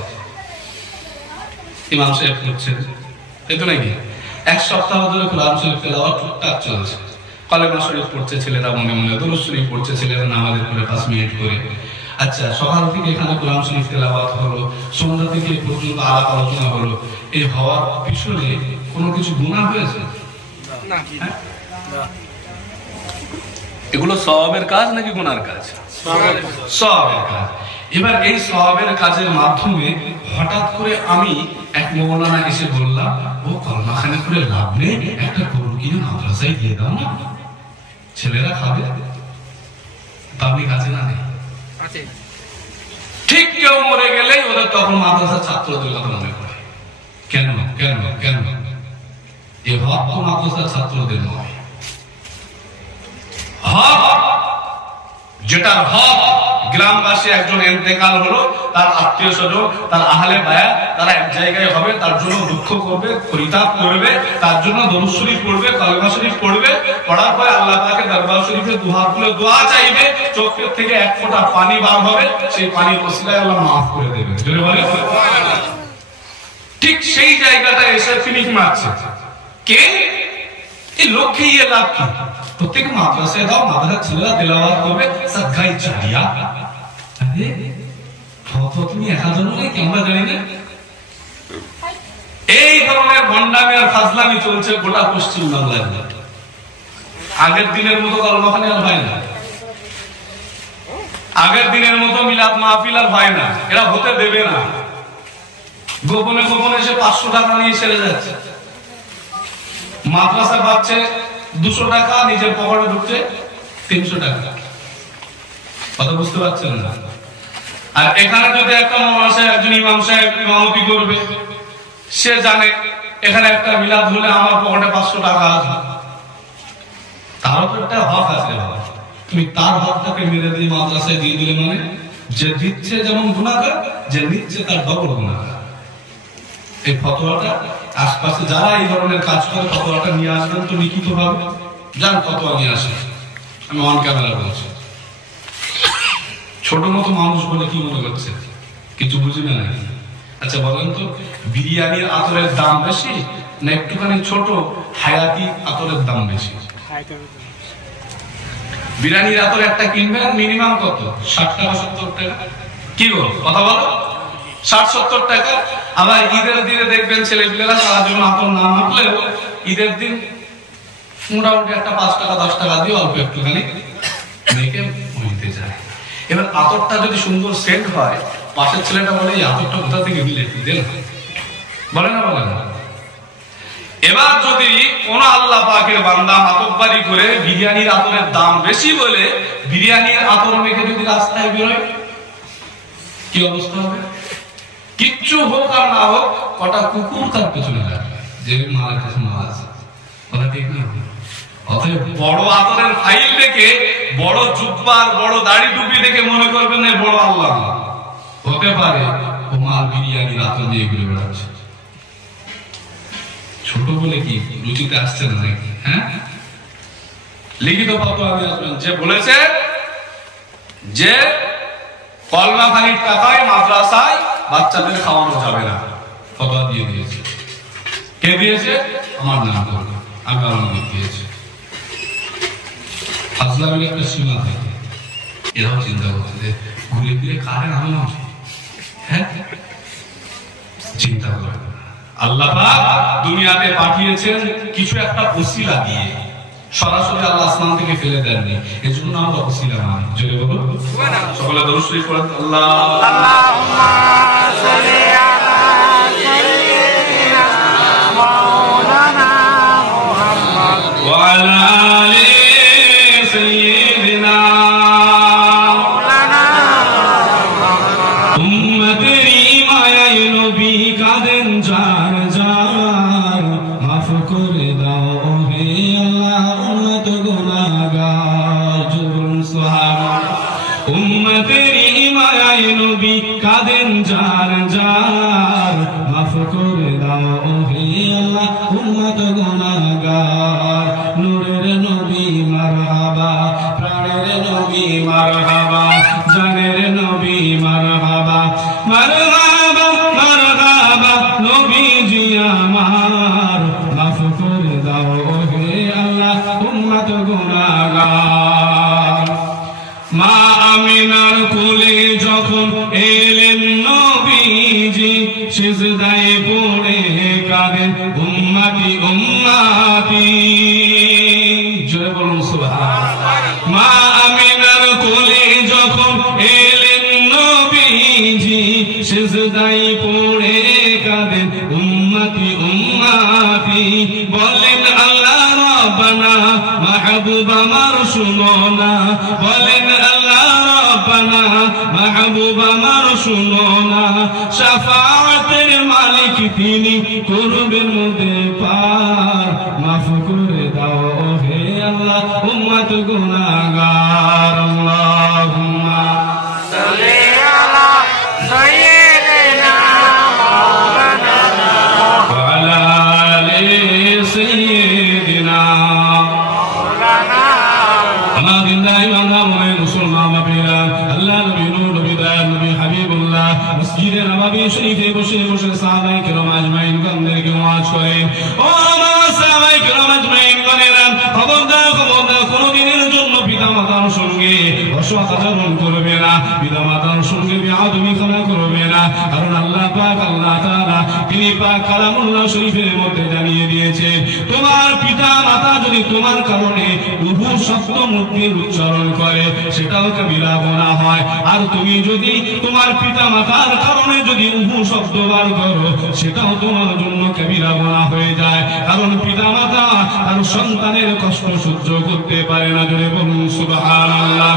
ইমাম সাহেব করছেন, এই তো নাকি? এক সপ্তাহ ধরে কোরআন শরীফ তেলাওয়াত টুকটাক চলছে। কলেমা শরীফ পড়ছে ছেলেরা, মনে মনে দরুদ শরীফ পড়ছে ছেলেরা নামাজের পরে 5 মিনিট করে। আচ্ছা, সকাল থেকে এখানে কোরআন শরীফ তেলাওয়াত হলো, সন্ধ্যা থেকে পর্যন্ত আলাপ আলোচনা হলো। এই হওয়ার পিছনে কোনো কিছু গুনাহ হয়েছে না? এগুলো সওয়াবের কাজ নাকি গুনার কাজ? সওয়াবের কাজ। এবার এই সওয়াবের কাজের মাধ্যমে হঠাৎ করে আমি এক মওলানা এসে বললাম, ও কলমাখানে করে লাভ নেই, একটা গরু কিনে মাদ্রাসায় দিয়ে দাও না, ছেলেরা খাবে। পাবলিক আছে না? নেই। ঠিক কেউ মরে গেলেই ওদের তখন মাদ্রাসার ছাত্রদের কথা মনে পড়ে। কেন কেন কেন? এ হক তো মাদ্রাসার ছাত্রদের নয়। হক যেটার হক, গ্রামবাসী একজন ইন্তেকাল হলো, তার আত্মীয় স্বজন, তার আহলে বায়াত, তারা এক জায়গায় হবে, তার জন্য দুঃখ করবে, পরিতাপ করবে, তার জন্য দরুদ শরীফ পড়বে, কলেমা শরীফ পড়বে, পড়ার পরে আল্লাহ পাকের দরবার শরীফে দুহাত তুলে দোয়া চাইবে, চোখের থেকে এক ফোঁটা পানি বার হবে, সেই পানির ওসিলায় আল্লাহ মাফ করে দেবে। জোরে বলে সুবহানাল্লাহ। ঠিক সেই জায়গাটা এসে ফিনিশ মারছে কে? এই লক্ষ্যে ইয়ে লাভ কি? প্রত্যেক মাদ্রাসায় দাও, মাদ্রাসার ছেলেরা তেলাওয়াত করবে, সাদগায়ে জারিয়া। আরে ফটো তুমি একাজন নয় কি আমরা জানি না? এই ধরনের ভণ্ডামি আর ফাজলামি চলছে গোটা পশ্চিম বাংলায়। আগের দিনের মতো কলমাখানি আর হয় না, আগের দিনের মতো মিলাদ মাহফিল আর হয় না, এরা হতে দেবে না। গোপনে গোপনে এসে 500 টাকা নিয়ে ছেড়ে যাচ্ছে। মাদ্রাসা পাচ্ছে 200 টাকা, নিজের পকেটে ঢুকছে 300 টাকা। কথা বুঝতে পারছেন না? আর এখানে যদি একটা মাওলানা সাহেব, একজন ইমাম সাহেব ইমামতি করবে, সে জানে এখানে একটা মিলাদ হলে আমার পকেটে 500 টাকা আছে, তারও তো একটা হক আছে। বাবা, তুমি তার হকটাকে মেরে দিয়ে মাদ্রাসায় দিয়ে দিলে মানে যে দিচ্ছে যেমন গুনাহগার, যে নিচ্ছে তার ডবল গুনাহগার। এই ফতোয়াটা আশপাশে যারা এই ধরনের কাজ করে ফতোয়াটা নিয়ে আসবেন তো লিখিত ভাবে, যান ফতোয়া নিয়ে আসেন। আমি অন ক্যামেরা বলছি। ছোট মতো মানুষ বলে কি মনে করছে? কিছু বুঝবে নাকি? আচ্ছা বলেন তো, বিরিয়ানির আতরের দাম বেশি না একটুখানি ছোট হায়াতি আতরের দাম বেশি? বিরিয়ানির আতর একটা কিনবেন মিনিমাম কত? 60 টাকা 70 টাকা। কি গো কথা বলো? 60-70 টাকা। আবার ঈদের দিনে দেখবেন ছেলেপিলেরা সারা জীবন আতর না মাখলেও ঈদের দিন মোটামুটি একটা 5 টাকা 10 টাকা দিয়ে অল্প একটুখানি মেখে মুইতে যায়। এবার আতরটা যদি সুন্দর সেন্ট হয়, পাশের ছেলেটা বলে এই আতরটা কোথা থেকে দিলে একটু দেন, বলে না বলে না? এবার যদি কোন আল্লাহ পাকের বান্দা মাতব্বারি করে বিরিয়ানির আতরের দাম বেশি বলে বিরিয়ানির আতর মেখে যদি রাস্তায় বেরোয়, কি অবস্থা হবে? কিচ্ছু হোক আর না হোক, কটা কুকুর তার পেছনে লাগবে, যে মালের কাছে মাল আছে। কথা ঠিক না? অতএব বড় আতরের ফাইল দেখে, বড় জুব্বার বড় দাড়ি টুপি দেখে মনে করবেন না বড় আল্লাহ। হতে পারে ও মাল বিরিয়ানির আতর দিয়ে ঘুরে বেড়াচ্ছে। ছোট বলে কি রুচিতে আসছে না নাকি? হ্যাঁ, লিখিত ফতোয়া আমি আসবেন যে বলেছে যে কলমা খানির টাকায় মাদ্রাসায় বাচ্চাদের খাওয়ানো যাবে না, ফতোয়া দিয়ে দিয়েছে। কে দিয়েছে? আমার নাম করবে, আমি অনুমতি দিয়েছি। ফাজলামির একটা সীমা থাকে। এরাও চিন্তা করছে যে ঘুরে ফিরে কারে নাম, হ্যাঁ চিন্তা করে আল্লাহ পাক দুনিয়াতে পাঠিয়েছেন কিছু একটা ওসিলা দিয়ে, সরাসরি আল্লাহ আসমান থেকে ফেলে দেননি, এজন্য আমরা ওসিলা মানি। জোরে বলো সুবহানাল্লাহ। সকলে দরুদ শরীফ পড়েন। আল্লাহুম্মা সাল্লি আলা সাইয়্যিদিনা মাওলানা মুহাম্মদ ওয়া আলা আলি সাইয়্যিদিনা মাওলানা উম্মতেরি মায়ায় নবী কাঁদেন যার যার, মাফ করে দাও হে আল্লাহ উম্মত গুনাহগার। জুরুন সুবহানাল্লাহ। উম্মতেরি মায়ায় নবী কাঁদেন যার যার, মাফ করে দাও হে আল্লাহ উম্মত গুনাহগার। নূরের নবী মারহাবা, প্রাণের নবী মারহাবা, জানের নবী মারহাবা, মারহাবা মারহাবা নবীজি আমার, মাফ করে দাও হে আল্লাহ উম্মত গুনাহগার। মা আমিনার কোলে যখন এলেন নবীজি, সিজদায় পড়ে কাঁদেন উম্মতি উম্মতি। জোরে বলুন সুবহানাল্লাহ। মা আমিনার কোলে যখন এলেন নবীজি, সিজদায় পড়ে কাঁদেন উম্মতি উম্মতি। বলেন আল্লাহ রাব্বানা মাহবুব আমার শুনো না, বলেন আল্লাহ রাব্বানা মাহবুব আমার শুনো না। শাফাআতের মালিক তিনি, করবেন মোদের পার, মাফ করে দাও হে আল্লাহ উম্মত গুনাহগার। আল্লাহুম্মা সাল্লি আলা সাইয়্যিদিনা মাওলানা ওয়া আলা আলি সাইয়্যিদিনা মাওলানা। আমাদের দাইমানা মনে মুসলমান বাবা, আল্লাহ নবী নূর নবী দয়াল নবী হাবিবুল্লাহ মসজিদে নববী শরীফে বসে বসে সাহাবায়ে কেরাম আজমাইন গণদেরকে ওয়াজ করে। ও আমার সাহাবায়ে কেরাম আজমাইন গণেরা, খবরদার খবরদার কোনদিনের জন্য পিতামাতার সঙ্গে অসদাচরণ করবে না, পিতামাতার সঙ্গে বেয়াদবি করবে না। কারণ আল্লাহ পাক আল্লাহ তাআলা তিনি পাক কালামুল্লাহ শরীফের মধ্যে জানিয়ে দিয়েছে, তোমার পিতা মাতা যদি তোমার কারণে উহু শব্দ মুখের উচ্চারণ করে সেটাও কবিরা গুনাহ হয়। আর তুমি যদি তোমার পিতা মাতার কারণে যদি উহু শব্দ বার করো সেটাও তোমার জন্য কবিরা গুনাহ হয়ে যায়। কারণ পিতা মাতা আর সন্তানের কষ্ট সহ্য করতে পারে না। জোরে বলুন সুবহানাল্লাহ।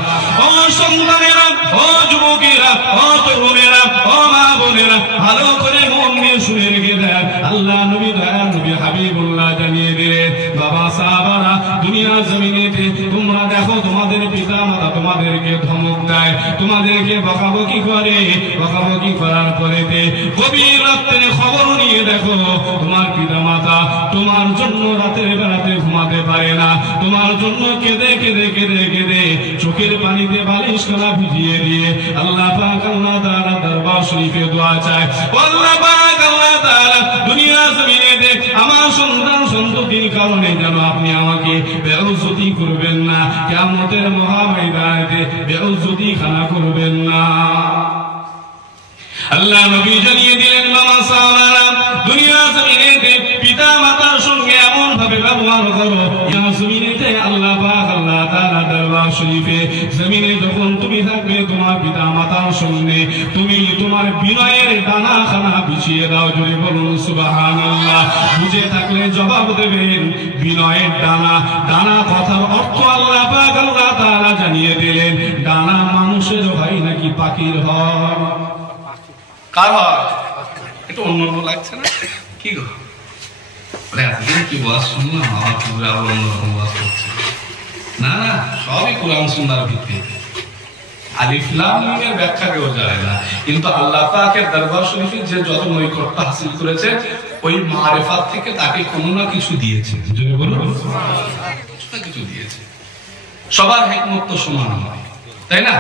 ও সন্তানেরা, ও যুবকেরা, ও তরুণেরা, ও মা বোনেরা, ভালো করে মন নিয়ে শুনে রেখে দেন। আল্লাহ নবী দয়াল নবী হাবিবুল্লাহ জানিয়ে দিলেন, বাবা সাহাবারা দুনিয়ার জমিনেতে তোমরা দেখো তোমাদের পিতা মাতা তোমাদেরকে ধমক দেয়, তোমাদেরকে বকাবকি করে, বকাবকি করার পরেতে গভীর রাতে খবর নিয়ে দেখো তোমার পিতা মাতা তোমার জন্য রাতের বেলাতে ঘুমাতে পারে না, তোমার জন্য কেঁদে কেঁদে কেঁদে কেঁদে চোখের পানিতে বালিশ খানা ভিজিয়ে দিয়ে আল্লাহ পাক আল্লাহ তাআলা দরবার শরীফে দোয়া চায়। আল্লাহ পাক আল্লাহ তাআলা দুনিয়া জমিনেতে আমার সন্তান সন্ততির কারণে যেন আপনি আমাকে বেইজ্জতি করবেন না, কিয়ামতের মহাময়দানে বেইজ্জতি খানা করবেন না। আল্লাহ নবী জানিয়ে দিলেন, মামা সাহাবারা দুনিয়া জমিনেতে পিতা মাতার সঙ্গে এমন ভাবে ব্যবহার করো, ইয়া জমিনেতে আল্লাহ পাক আল্লাহ তাআলা দরবার শরীফে জমিনে যখন তুমি থাকবে তোমার পিতা মাতার সঙ্গে তুমি তোমার বিনয়ের ডানা খানা বিছিয়ে দাও। জোরে বলুন সুবহানাল্লাহ। বুঝে থাকলে জবাব দেবেন, বিনয়ের ডানা। ডানা কথার অর্থ আল্লাহ পাক আল্লাহ তাআলা জানিয়ে দিলেন, ডানা মানুষের হয় নাকি পাখির হয়? কার হয়? একটু অন্য অন্য লাগছে না? কি গো এতদিন কি ওয়াজ শুনলাম, আমার পুরো আবার অন্যরকম ওয়াজ করছে। না না, সবই কোরআন সুন্নাহর ভিত্তিতে। আলিফ লাম মিমের ব্যাখ্যা কেউ জানে না, কিন্তু আল্লাহ পাকের দরবার শরীফে যে যত নৈকট্য হাসিল করেছে ওই মারিফাত থেকে তাকে কোনো না কিছু দিয়েছে। জোরে বলুন সুবহানাল্লাহ। কিছু না কিছু দিয়েছে। সবার হিকমত তো সমান নয়, তাই না?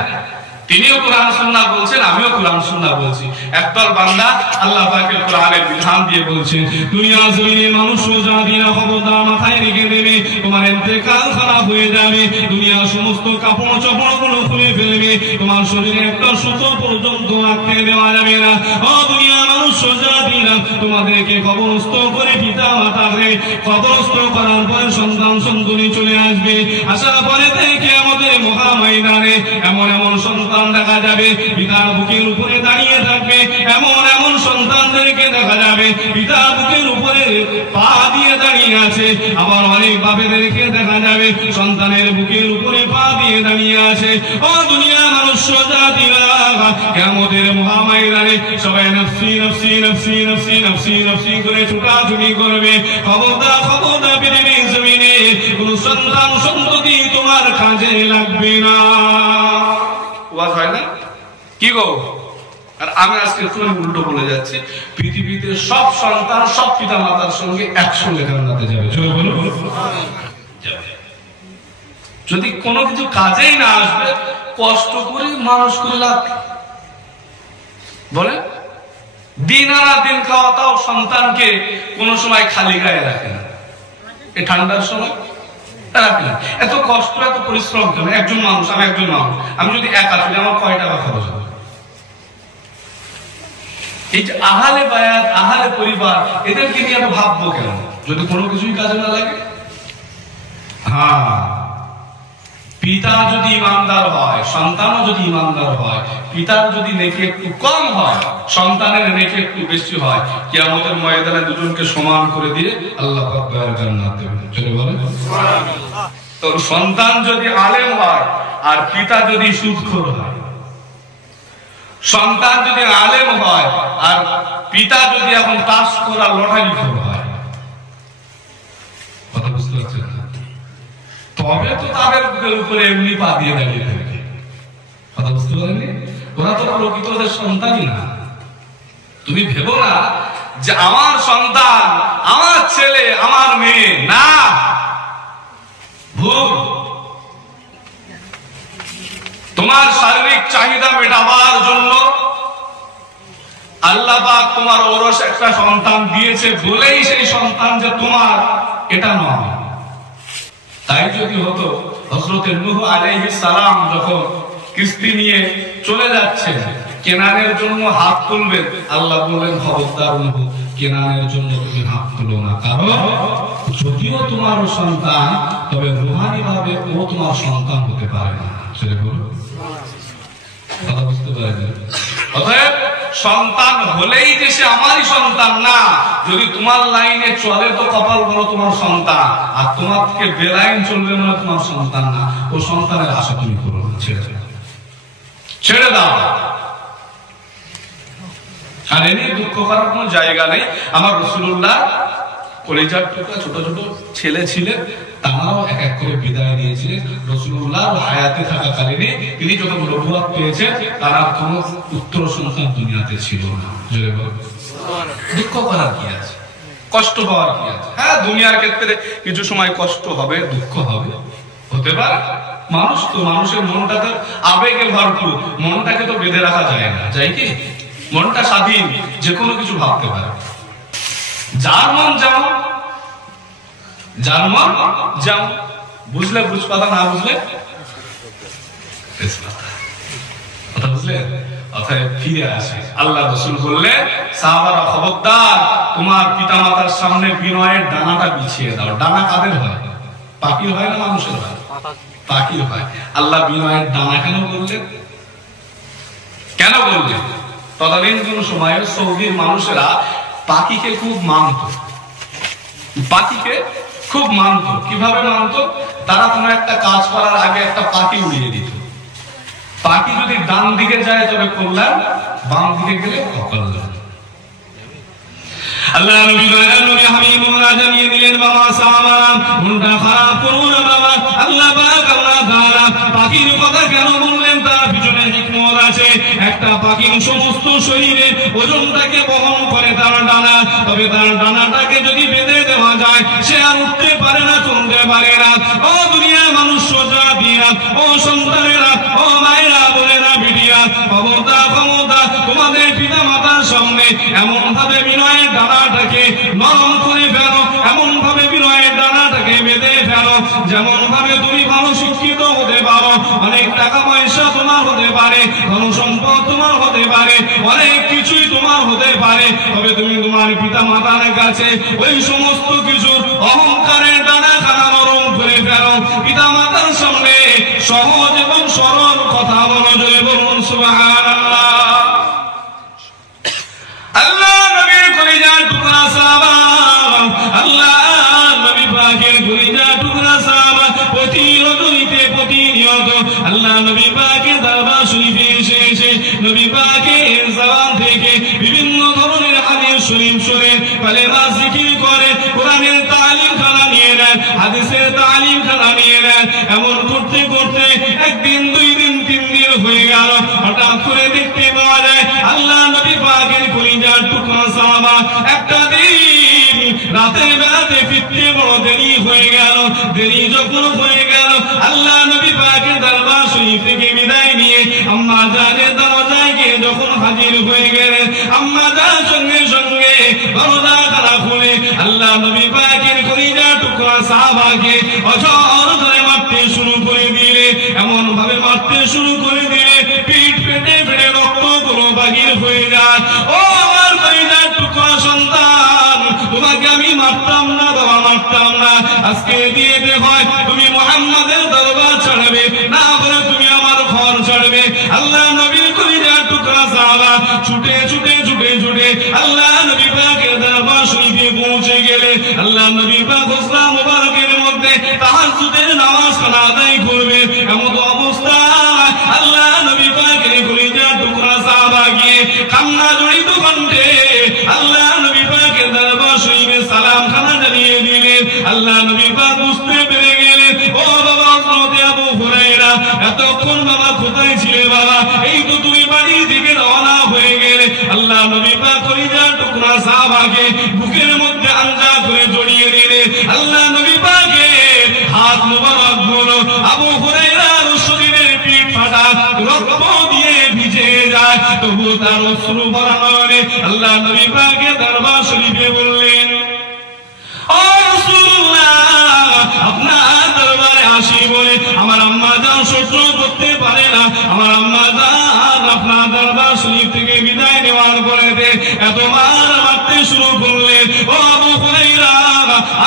তিনিও কোরআন সুন্নাহ বলছেন, আমিও কোরআন সুন্নাহ বলছি। একদল বান্দা আল্লাহ পাকের কোরআনের বিধান দিয়ে বলছেন, দুনিয়া জমিনে মানুষ জাতিরা খবরদার মাথায় রেখে দেবে, তোমার ইন্তেকাল খারাপ হয়ে যাবে, দুনিয়ার সমস্ত কাপড় চোপড় গুলো খুলে ফেলবে, তোমার শরীরে একটা সুতো পর্যন্ত রাখতে দেওয়া যাবে না। ও দুনিয়া মানুষ জাতিরা, তোমাদেরকে কবরস্থ করে পিতা মাতাকে কবরস্থ করার পরে সন্তান সন্ততি চলে আসবে, আসার পরে থেকে আমাদের মহাময়দানে এমন এমন সন্তান দেখা যাবে পিতার বুকের উপরে দাঁড়িয়ে থাকবে, এমন এমন সন্তানদেরকে দেখা যাবে পিতার বুকের উপরে পা দিয়ে দাঁড়িয়ে আছে, আবার অনেক বাপেদেরকে দেখা যাবে সন্তানের বুকের উপরে পা দিয়ে দাঁড়িয়ে আছে। ও দুনিয়া মানুষ জাতিরা, কিয়ামতের মহাময়দানে সবাই নফসি নফসি নফসি নফসি নফসি নফসি করে ছুটাছুটি করবে। খবরদার খবরদার, পৃথিবীর জমিনে কোন সন্তান সন্ততি তোমার কাজে লাগবে না। ওয়াজ হয় না কি গো? আর আমি আজকে তুমি উল্টো বলে যাচ্ছি, পৃথিবীতে সব সন্তান সব পিতা মাতার সঙ্গে একসঙ্গে জান্নাতে যাবে। চলো বলো, যদি কোনো কিছু কাজেই না আসবে কষ্ট করে মানুষ করে লাভ বলে দিন আনা দিন খাওয়া, তাও সন্তানকে কোনো সময় খালি গায়ে রাখে না, এই ঠান্ডার সময় রাখে না। এত কষ্ট এত পরিশ্রম কেন? একজন মানুষ, আমি একজন মানুষ, আমি যদি একা চলি আমার কয় টাকা খরচ হবে? এই যে আহালে বায়াত আহালে পরিবার, এদেরকে নিয়ে এত ভাববো কেন যদি কোনো কিছুই কাজে না লাগে? হ্যাঁ, পিতা যদি ইমানদার হয়, সন্তানও যদি ইমানদার হয়, পিতার যদি নেকি একটু কম হয়, সন্তানের নেকি একটু বেশি হয়, কিয়ামতের ময়দানে দুজনকে সমান করে দিয়ে আল্লাহ পাক জান্নাত দেবেন। চলে বলে সুবহানাল্লাহ। তো সন্তান যদি আলেম হয় আর পিতা যদি সুদখোর হয়, সন্তান যদি আলেম হয় আর পিতা যদি এখন তাস করা লটারি খোর হয়, কথা বুঝতে পারছেন না? তবে তো তাদের বুকের উপরে এমনি পা দিয়ে দাঁড়িয়ে থাকবে। কথা বুঝতে পারেননি? ওরা তো প্রকৃত ওদের সন্তানই না। তুমি ভেবো না যে আমার সন্তান, আমার ছেলে, আমার মেয়ে, না, ভুল। তোমার শারীরিক চাহিদা মেটাবার জন্য আল্লাহ পাক তোমার ওরস একটা সন্তান দিয়েছে বলেই সেই সন্তান যে তোমার, এটা নয়। তাই যদি হতো, হযরতে নূহ আলাইহিস সালাম যখন কিস্তি নিয়ে চলে যাচ্ছেন, কেনানের জন্য হাত তুলবেন, আল্লাহ বললেন খবরদার নূহ, কেনানের জন্য তুমি হাত তুলো না, কারণ যদিও তোমার সন্তান, তবে রূহানি ভাবে ও তোমার সন্তান হতে পারে না। সেটা বলো, কথা বুঝতে পারেন? অতএব সন্তান হলেই যে সে আমারই সন্তান না, যদি তোমার লাইনে চলে তো কপাল বড় তোমার সন্তান, আর তোমার থেকে বেলাইন চলবে মানে তোমার সন্তান না। ও সন্তানের আশা তুমি করো না, ছেড়ে দাও। আর এ নিয়ে দুঃখ করার কোন জায়গা নেই। আমার রাসূলুল্লাহ কলিজার টুকরা ছোট ছোট ছেলে ছিলেন, তারাও এক এক করে বিদায় নিয়েছিলেন। রাসূলুল্লাহ হায়াতে থাকাকালীন তিনি যখন নবুয়ত পেয়েছেন, তারা কোন পুত্র সন্তান দুনিয়াতে ছিল না। জোরে বলো সুবহানাল্লাহ। দুঃখ করার কি আছে, কষ্ট পাওয়ার কি আছে? হ্যাঁ, দুনিয়ার ক্ষেত্রে কিছু সময় কষ্ট হবে, দুঃখ হবে, হতে পারে। মানুষ তো, মানুষের মনটা তো আবেগে ভরপুর, মনটাকে তো বেঁধে রাখা যায় না, যাই কি? মনটা স্বাধীন, যে কোনো কিছু ভাবতে পারে। যার মন যেমন, যার মন যেমন, বুঝলে বুঝ কথা, না বুঝলে কথা, বুঝলে? অতএব ফিরে আসে। আল্লাহ রাসূল বললেন, সাহাবারা খবরদার, তোমার পিতামাতার সামনে বিনয়ের ডানাটা বিছিয়ে দাও। ডানা কাদের হয়? পাখির হয় না মানুষের হয়? পাখির হয়। আল্লাহ বিনয়ের ডানা কেন বললেন? কেন বললেন? তদানীন্তন সময়ে সৌদির মানুষেরা পাখিকে খুব মানত, পাখিকে খুব মানত। কিভাবে মানত? তারা কোন একটা কাজ করার আগে একটা পাখি উড়িয়ে দিত। পাখি যদি ডান দিকে যায় তবে কল্যাণ, বাম দিকে গেলে অকল্যাণ। আল্লাহ নবী হাবিবুল্লাহ জানিয়ে দিলেন, বাবা সাহাবারা, মনটা খারাপ করো না বাবা। আল্লাহ পাক আল্লাহ তাআলা পাখির কথা কেন বললেন তার পিছনে হিকমত আছে। একটা পাখির সমস্ত শরীরে ওজনটাকে বহন করে তার ডানা, তবে তার ডানাটাকে যদি বেঁধে দেওয়া যায় সে আর উঠতে পারে না, চলতে পারে না। ও দুনিয়ার মানুষ জাতিরা, ও সন্তানেরা, ও মায়েরা, বোনেরা, বিটিরা, ক্ষমতা ক্ষমতা তোমাদের পিতা মাতার সামনে এমন ভাবে বিনয়ের ডানাটাকে নরম করে ফেলো, এমন ভাবে বিনয়ের ডানাটাকে বেঁধে ফেলো যেমন ভাবে তুমি ভালো শিক্ষিত হতে পারো, অনেক টাকা পয়সা তোমার হতে পারে, ধন সম্পদ তোমার হতে পারে, অনেক কিছুই তোমার হতে পারে, তবে তুমি তোমার পিতা মাতার কাছে ওই সমস্ত কিছুর অহংকারে ডানা খানা নরম করে ফেলো। পিতা মাতার সামনে সহজ এবং সরল কথা বলো, জোরে বলুন সুবহানাল্লাহ। আল্লাহ নবীর কলিজার টুকরা সাহাবা, আল্লাহ নবী পাকের কলিজার টুকরা সাহাবা প্রতিনিয়ত আল্লাহ নবী পাকের দরবার শরীফে এসে নবী পাকের জবান থেকে বিভিন্ন ধরনের হাদিস শরীফ শুনে কালেমা জিকির করে, কোরআনের তালিম খানা নিয়ে নেন, হাদিসের তালিম খানা নিয়ে নেন। এমন করতে করতে একদিন, 2 দিন, 3 দিন হয়ে গেল। হঠাৎ করে দেখতে পাওয়া যায় আল্লাহ নবী পাকের কলিজার টুকরা সাহাবা একটা দিন রাতের বেলাতে ফিরতে বড় দেরি হয়ে গেল। দেরি যখন হয়ে গেল, আল্লাহ নবী পাকের দরবার শরীফ থেকে বিদায় নিয়ে আম্মা জানের দরজায় গিয়ে যখন হাজির হয়ে গেলেন, আম্মা জান সঙ্গে সঙ্গে দরজা খানা খুলে আল্লাহ নবী পাকের কলিজার টুকরা সাহাবাকে অঝর ধরে মারতে শুরু করে দিলে। এমন ভাবে মারতে শুরু করে দিলে পিঠ ফেটে ফেটে রক্ত গুলো বাহির হয়ে যায়। ও আমার কলিজার টুকরা সন্তান, তোমাকে আমি মারতাম না বাবা, মারতাম না। আজকে দিয়ে হয় তুমি মুহাম্মাদের দরবার ছাড়বে, না বলে তুমি আমার ঘর ছাড়বে। আল্লাহ নবীর কলিজার টুকরা সাহাবা ছুটে ছুটে ছুটে ছুটে আল্লাহ নবী পাকের দরবার শরীফে পৌঁছে গেলে আল্লাহ নবী পাক হোসনা মুবারকের মধ্যে তাহাজ্জুদের নামাজ আদায় করবে। এমন অবস্থা আল্লাহ নবী পাকের কলিজার টুকরা সাহাবা গিয়ে কান্না জড়িত কণ্ঠে আল্লাহ নবী পাকের দরবার শরীফে সালাম খানা জানিয়ে দিলেন। আল্লাহ নবী পাক বুঝতে পেরে গেলেন, ও বাবা হযরত আবু হুরায়রা, এতক্ষণ বাবা কোথায় ছিলে বাবা? এই তো তুমি বাড়ি থেকে রওনা হয়ে গেলে। আল্লাহ নবী পাক কলিজার টুকরা সাহাবাকে বুকের মধ্যে আঞ্জা করে জড়িয়ে দিলেন। আল্লাহ নবী পাকের হাত মোবারক গুলো আবু হুরায়রার শরীরের পিঠ ফাটা রক্ত দিয়ে ভিজে যায়, তবু তার অশ্রু ভরা নয়নে আল্লাহ নবী পাকের দরবার শরীফে বললেন, ও রাসূলুল্লাহ, আপনার দরবারে আসি বলে আমার আম্মা জান সহ্য করতে পারে না। আমার আম্মা জান আপনার দরবার শরীফ থেকে বিদায় নেওয়ার পরে এতবার মারতে শুরু করলেন। ও আবু হুরায়রা,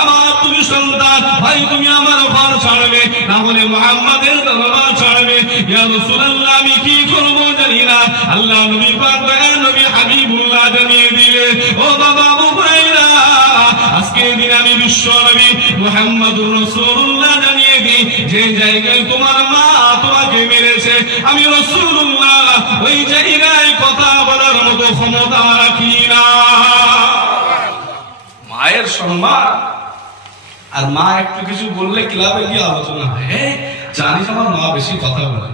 আমার তুমি সন্তান, ভাই তুমি আমার ঘর ছাড়বে, না বলে মুহাম্মাদের দরবার ছাড়বে। ইয়া রাসূলুল্লাহ, আমি কি করব জানি না। আল্লাহ নবী পাক দয়ার নবী হাবিবুল্লাহ জানিয়ে দিলেন, ও বাবা আবু হুরায়রা, আজকে দিন আমি বিশ্ব নবী মুহাম্মদুর রাসূলুল্লাহ জানিয়ে দিই, যে জায়গায় তোমার মা তোমাকে মেরেছে আমি রাসূলুল্লাহ ওই জায়গায় কথা বলার মতো ক্ষমতা রাখি না। মায়ের সম্মান, আর মা একটু কিছু বললে ক্লাবে গিয়ে আলোচনা হয়, জানিস আমার মা বেশি কথা বলে।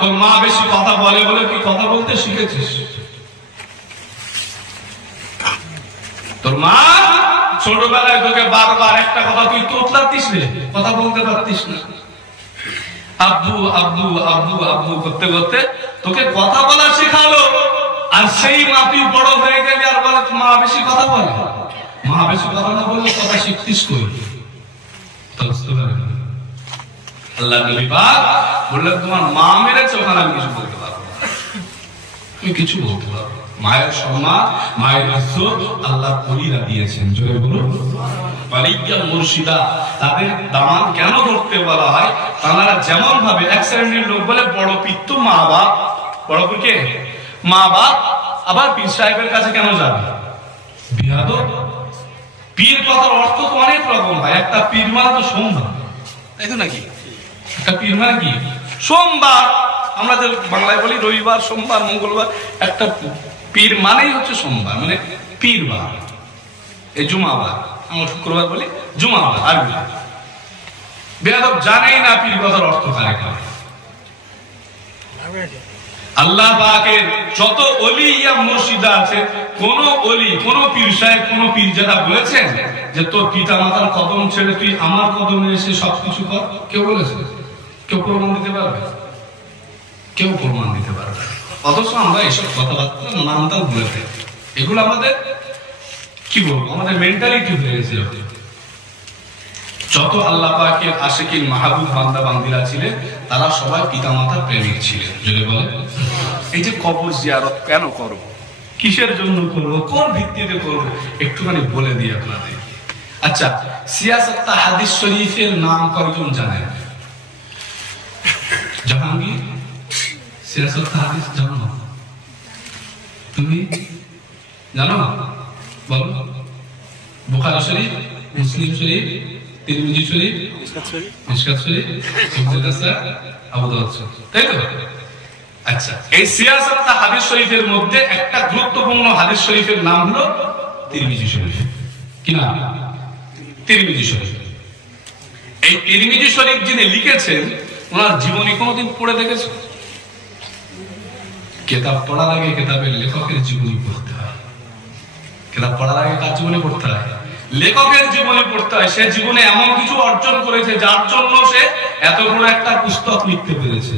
তোর মা বেশি কথা বলে বলে কি কথা বলতে শিখেছিস? তোর মা ছোটবেলায় তোকে বারবার একটা কথা তুই তোতলাতিস রে, কথা বলতে পারতিস না। আব্বু আব্বু আব্বু আব্বু করতে করতে তোকে কথা বলা শেখালো, আর সেই মা তুই বড় হয়ে গেলি আর বলে মা বেশি কথা বলে। মা বেশি কথা না বললে কথা শিখতিস কই? আল্লাহ নবী পাক বললেন, তোমার মা মেরেছে, ওখানে আমি কিছু বলতে পারবো না, তুমি কিছু বলতে পারবো। মায়ের সম্মান, মায়ের ইজ্জত আল্লাহ ওলিরা দিয়েছেন, জোরে বলুন ওয়ালিয়া মুর্শিদা। তাদের দামান কেন ধরতে বলা হয়? তারা যেমন ভাবে এক শ্রেণীর লোক বলে বড় পীর তো মা বাপ, বড় পীর কে? মা বাপ। আবার পীর সাহেবের কাছে কেন যাবে? বিয়াদব। পীর কথার অর্থ তো অনেক রকম হয়। একটা পীর মানে তো সোমবার, তাই তো নাকি? একটা পীর মানে কি? সোমবার। আমরা যে বাংলায় বলি রবিবার, সোমবার, মঙ্গলবার, একটা পীর মানেই হচ্ছে সোমবার, মানে পীরবার। এই জুমাবার, আমরা শুক্রবার বলি জুমাবার আরবি। বেয়াদব জানেই না পীর কথার অর্থ কারে। আল্লাহ পাকের যত ওলি ইয়া মুর্শিদা আছে, কোন ওলি, কোন পীর সাহেব, কোন পীর যারা বলেছেন যে তোর পিতা মাতার কদম ছেড়ে তুই আমার কদমে এসে সবকিছু কর, কেউ বলেছে? কেউ প্রমাণ দিতে পারবে? কেউ প্রমাণ দিতে পারবে। অথচ আমরা এসব কথাবার্তা নামটাও ভুলে ফেলি। এগুলো আমাদের কি বলবো, আমাদের মেন্টালিটি হয়ে গেছে। যত আল্লাহ পাকের আশিকিন মাহবুব বান্দা বান্দিরা ছিলেন তারা সবাই পিতামাতার প্রেমিক ছিলেন। যদি বলে এই যে কবর জিয়ারত কেন করব, কিসের জন্য করব, কোন ভিত্তিতে করব, একটুখানি বলে দিই আপনাদের। আচ্ছা, সিয়াসাত্তা হাদিস শরীফের নাম কয়জন জানেন? জাহাঙ্গীর সিয়াসাত্তা হাদিস জানো? তুমি জানো? বলো। বুখারী শরীফ, মুসলিম শরীফ, তিরমিজি শরীফ, মিশকাত শরীফ, ইবনে কাসির, আবু দাউদ শরীফ, তাই তো? আচ্ছা, এই সিয়াসাত্তা হাদিস শরীফের মধ্যে একটা গুরুত্বপূর্ণ হাদিস শরীফের নাম হলো তিরমিজি শরীফ। কি নাম? তিরমিজি শরীফ। এই তিরমিজি শরীফ যিনি লিখেছেন ওনার জীবনী কোনোদিন পড়ে দেখেছেন? কিতাব পড়ার আগে কিতাবের লেখকের জীবনী পড়তে হয়। কিতাব পড়ার আগে কার জীবনী পড়তে হয়? লেখকের জীবনী পড়তে হয়। সে জীবনে এমন কিছু অর্জন করেছে যার জন্য সে এত বড় একটা পুস্তক লিখতে পেরেছে।